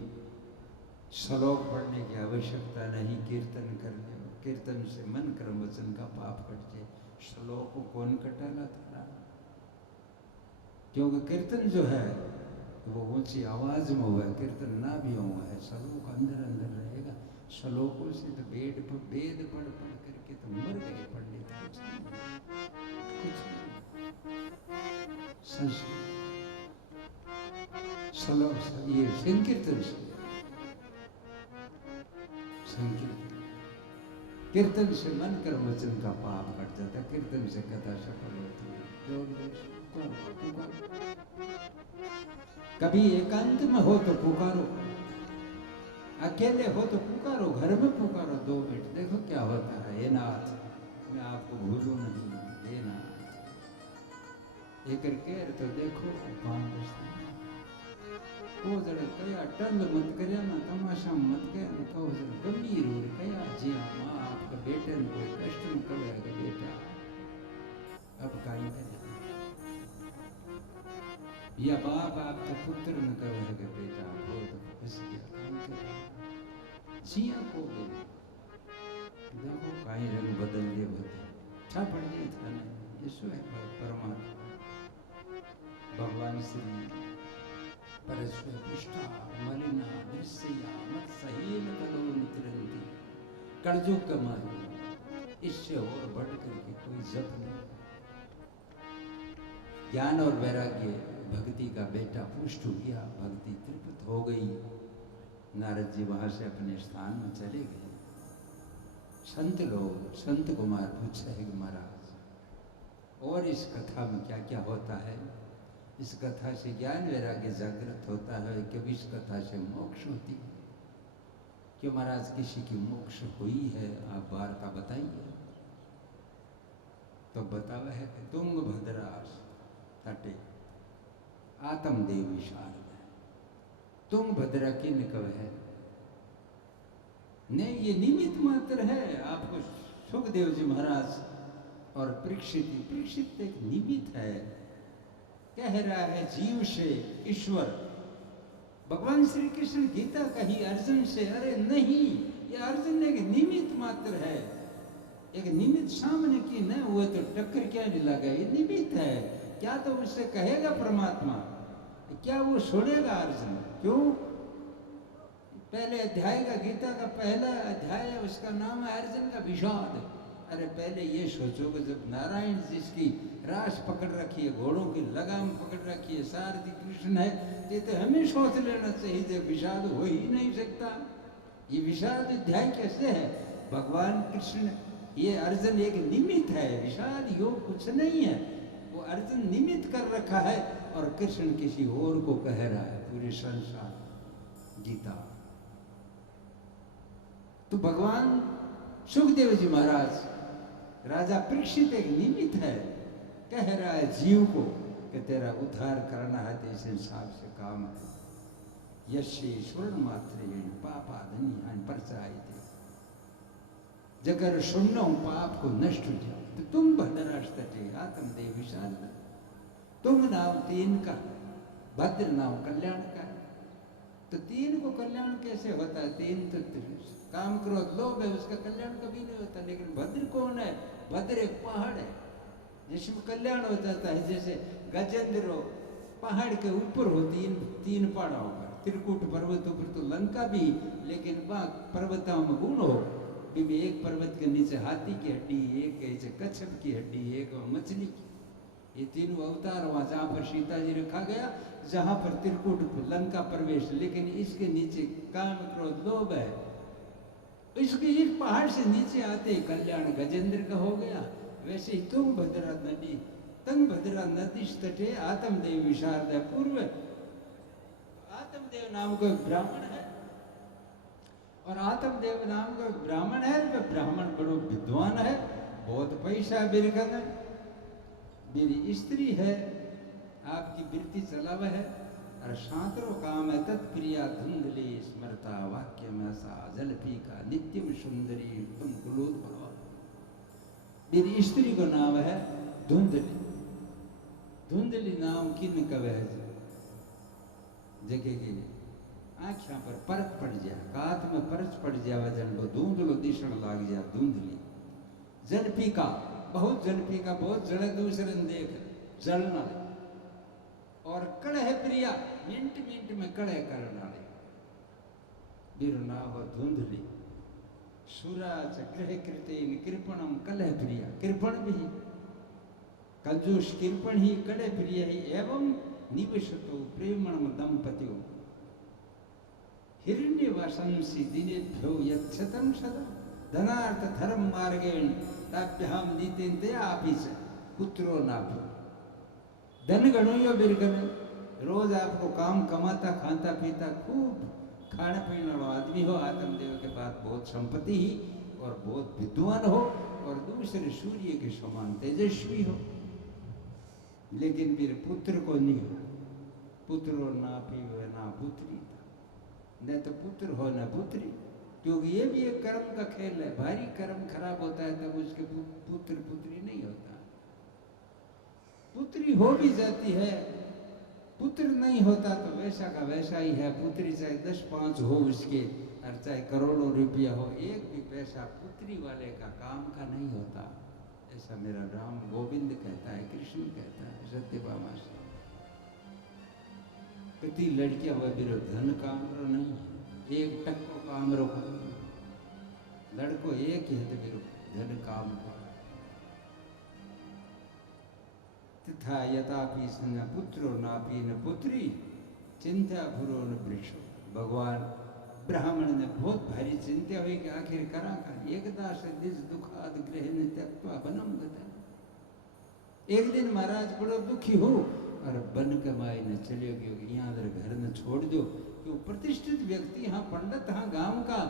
श्लोक पढ़ने की आवश्यकता नहीं। कीर्तन से मन कर्म वचन का पाप कट जाए। श्लोक को कौन कटाला था? क्योंकि कीर्तन जो है वो ऊंची आवाज में हुआ है, कीर्तन ना भी हुआ है, श्लोक अंदर अंदर रहेगा। श्लोकों से तो वेद पढ़ करके तो मर गए पंडित। संस्कृत श्लोक ये संकीर्तन से, कीर्तन से मन कर्म वचन का पाप कट जाता है। कीर्तन से कथा सफल होती है। कभी एकांत में हो तो पुकारो, अकेले हो तो पुकारो, घर में पुकारो 2 मिनट, देखो क्या होता है। हे नाथ, मैं आपको भूलूं नहीं, हे नाथ, ये करके तो देखो पाप बचता है। वो जरा कया टंग मत करया ना, तमाशा मत कया ना, कहो जरा गंभीर हो कया जी माँ आपका बेटे ने कोई कष्ट न करेगा बेटा, अब काई करे, या बाप आपका पुत्र न करेगा बेटा, वो तो फंस गया जिया को बोले देखो काई रंग बदल दिए बदल छा पड़ गई था ना। यीशु है परमात्मा, भगवान श्री परस्पर पुष्टा मलिना दृश्या मत्सहीन तलो नितरंती। कड़जो कमाई, इससे और बढ़ करके कोई जप नहीं। ज्ञान और वैराग्य भक्ति का बेटा पुष्ट किया, भक्ति तृप्त हो गई। नारद जी वहां से अपने स्थान में चले गए। संत लोग, संत कुमार पूछे है महाराज और इस कथा में क्या क्या होता है? इस कथा से ज्ञान वैराग्य जागृत होता है, कभी इस कथा से मोक्ष होती है? क्यों महाराज किसी की मोक्ष हुई है? आप वार्ता बताइए। तो बतावा है कि तुंगभद्रा तटे आत्मदेव शारद। तुंगभद्रा किन कव है? नहीं, ये निमित्त मात्र है। आपको सुखदेव जी महाराज और परीक्षित एक निमित्त है। कह रहा है जीव से ईश्वर भगवान श्री कृष्ण गीता कही अर्जुन से, अरे नहीं, ये अर्जुन एक निमित्त मात्र है, एक निमित्त सामने की न हुए तो टक्कर क्या नहीं लगा, ये निमित्त है। क्या तो उससे कहेगा परमात्मा, क्या वो छोड़ेगा अर्जुन? क्यों? पहले अध्याय का, गीता का पहला अध्याय है, उसका नाम है अर्जुन का विषाद। अरे पहले ये सोचो कि जब नारायण जिसकी रास पकड़ रखी है, घोड़ों की लगाम पकड़ रखी है, सारथी कृष्ण है, तो हमें सोच लेना चाहिए जब विषाद हो ही नहीं सकता। ये विषाद अध्याय कैसे है? भगवान कृष्ण, ये अर्जुन एक निमित्त है, विषाद योग कुछ नहीं है। वो अर्जुन निमित्त कर रखा है और कृष्ण किसी और को कह रहा है, पूरे संसार गीता। तो भगवान सुखदेव जी महाराज, राजा परीक्षित एक निमित्त है, कह रहा है जीव को कि तेरा उद्धार करना है तो इस हिसाब से काम है। यशे स्वर्ण मात्र पापा धनी परचाई थे, जगर सुनो पाप को नष्ट हो जाओ तो तुम भद्राष्टे आत्मदेव विशाल, तुम नाम तीन का, भद्र नाम कल्याण का। तो तीन को कल्याण कैसे होता है? तीन तो काम क्रोध लोभ है, उसका कल्याण कभी नहीं होता। लेकिन भद्र कौन है? भद्र एक पहाड़ है जिसमें कल्याण हो जाता है। जैसे गजेंद्र हो, पहाड़ के ऊपर हो, तीन पहाड़ों पर, त्रिकूट पर्वतों पर तो लंका भी, लेकिन वहाँ पर्वतों में गुण हो, क्योंकि एक पर्वत के नीचे हाथी की हड्डी, एक ऐसे कच्छप की हड्डी, एक मछली की, ये तीनों अवतार वहाँ जहाँ पर सीता जी रखा गया, जहाँ पर त्रिकूट लंका प्रवेश। लेकिन इसके नीचे काम क्रोध लोभ है, इसके इस पहाड़ से नीचे आते कल्याण गजेंद्र का हो गया। वैसे ही तुंगभद्रा नदी, तुंगभद्रा नदी तटे आत्मदेव विशारद पूर्व, आत्मदेव नाम का ब्राह्मण है, और आत्मदेव नाम का ब्राह्मण है। वह ब्राह्मण बड़ो विद्वान है, बहुत पैसा बिरकन है, मेरी स्त्री है, आपकी वृत्ति चलाव है, और शांतरो काम है तत्प्रिया धुंधली स्मरता वाक्य में सा जलपी का नित्यम सुंदरी तुम कुलोद्भव। मेरी स्त्री का नाम है धुंधली। धुंधली नाम किन कवे जगह की आँखियां पर परत पड़ जाए, कात में परत पड़ जाए, जन को धुंधलो दिशण लाग जाए। धुंधली जलपी का, बहुत जलपी का, बहुत जड़े दूसरे देख जलना, और कड़ह प्रिया, मिनट मिनट में कड़ह करने वाले। बीरो नाम हो धुंधली। सुराज ग्रह कृतेन कृपणम कलह प्रिया, कृपण भी कंजूस कृपण ही, कड़ह प्रिय ही, एवं निवसतो प्रेमणम दंपत्यो हिरण्य वशंसी दिनेभ्यो यच्छतं सदा धनार्थ धर्म मार्गेण ताभ्याम नीतिन दया आपिच पुत्रो नाभ्यो। धन गणोयो बिरगन, रोज आपको काम कमाता खाता पीता खूब खाने पीने वाला आदमी हो, आत्मदेव के बाद बहुत संपत्ति ही, और बहुत विद्वान हो, और दूसरे सूर्य के समान तेजस्वी हो, लेकिन फिर पुत्र को नहीं हो। पुत्रो ना पीवे ना पुत्री, न तो पुत्र हो न पुत्री, क्योंकि ये भी एक कर्म का खेल है। भारी कर्म खराब होता है तब उसके पुत्र पुत्री नहीं होता। पुत्री हो भी जाती है, पुत्र नहीं होता तो वैसा का वैसा ही है। पुत्री चाहे 10-5 हो उसके, और चाहे करोड़ों रुपया हो, एक भी पैसा पुत्री वाले का काम का नहीं होता। ऐसा मेरा राम गोविंद कहता है, कृष्ण कहता है, सत्यभामा से। कितनी लड़कियां वह बिरो धन काम रो नहीं है, एक टक्को काम रो, लड़को एक ही है तो बिरो धन काम को। तथा यथापि न पुत्रो नापि न पुत्री चिंता भुरो न वृक्षो। भगवान ब्राह्मण ने बहुत भारी चिंता हुई कि आखिर करा कर, एकदा से दिस दुखाद गृह ने त्यक्त्वा बनम गता। एक दिन महाराज बड़ो दुखी हो और बन कमाई न चले गयो, यहाँ घर न छोड़ दो, क्यों प्रतिष्ठित व्यक्ति, यहाँ पंडित, हाँ गांव का,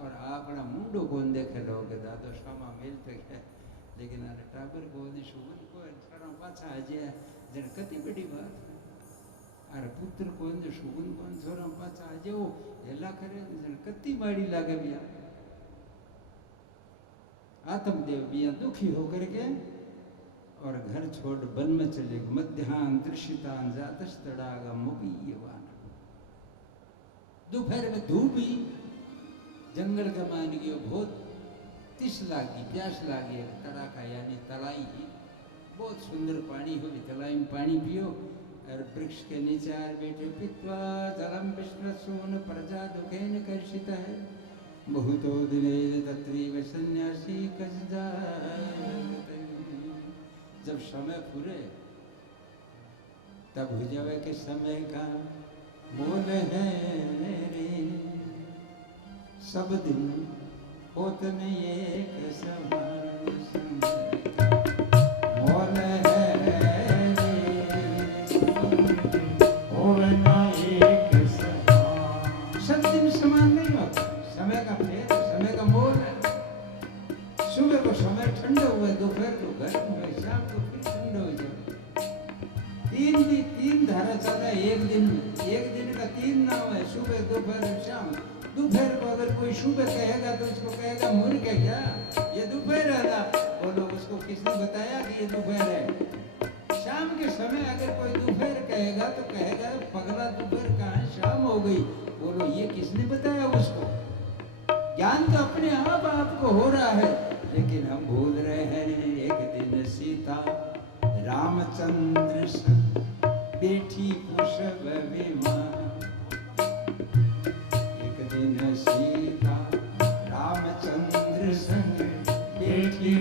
और अपना मुंडो कौन देखे लोग दादो शामा मिलते है, लेकिन आने टाबर को सुगन को छड़ा पाछा आ जाए, जन कति बड़ी बात है। अरे पुत्र को सुगन को छोरा पाछा आ जाओ, हेला करे जन कति माड़ी लागे बिया। आत्मदेव बिया दुखी होकर के और घर छोड़ वन में चले। मध्यान दृश्यतान जातस्तड़ागा मुबीयवान। दोपहर में धूप ही जंगल का मान गयो बहुत तिस लागी प्यास लागी तड़ाका यानी तलाई ही बहुत सुंदर पानी हो तलाई में पानी पियो और वृक्ष के नीचे आर बैठे पित्वा जलम विश्वसून प्रजा दुखेन कर्षित है बहुतो दिने तत्रीव सन्यासी कस जाए। जब समय पूरे तब हो जावे कि समय का मोल है रे सब दिन होत नहीं एक समान समय का मोल है रे होवे ना एक समान। सब दिन समान नहीं होता समय का भेद समय का मोल है। सुबह को समय ठंडा हुआ दोपहर को गर्म हुआ शाम को फिर ठंडा हो जाए। तीन धारा चला एक दिन का तीन नाम है सुबह दोपहर और शाम। दोपहर को अगर कोई सुबह कहेगा तो उसको कहेगा मूर्ख है क्या ये दोपहर है। बोलो उसको किसने बताया कि ये दोपहर है। शाम के समय अगर कोई दोपहर कहेगा तो कहेगा पगला दोपहर कहाँ शाम हो गई। बोलो ये किसने बताया उसको। ज्ञान तो अपने आप आपको हो रहा है लेकिन हम भूल रहे हैं। एक दिन सीता रामचंद्र संग बैठी कुशव विमान। एक दिन सीता रामचंद्र संग बैठी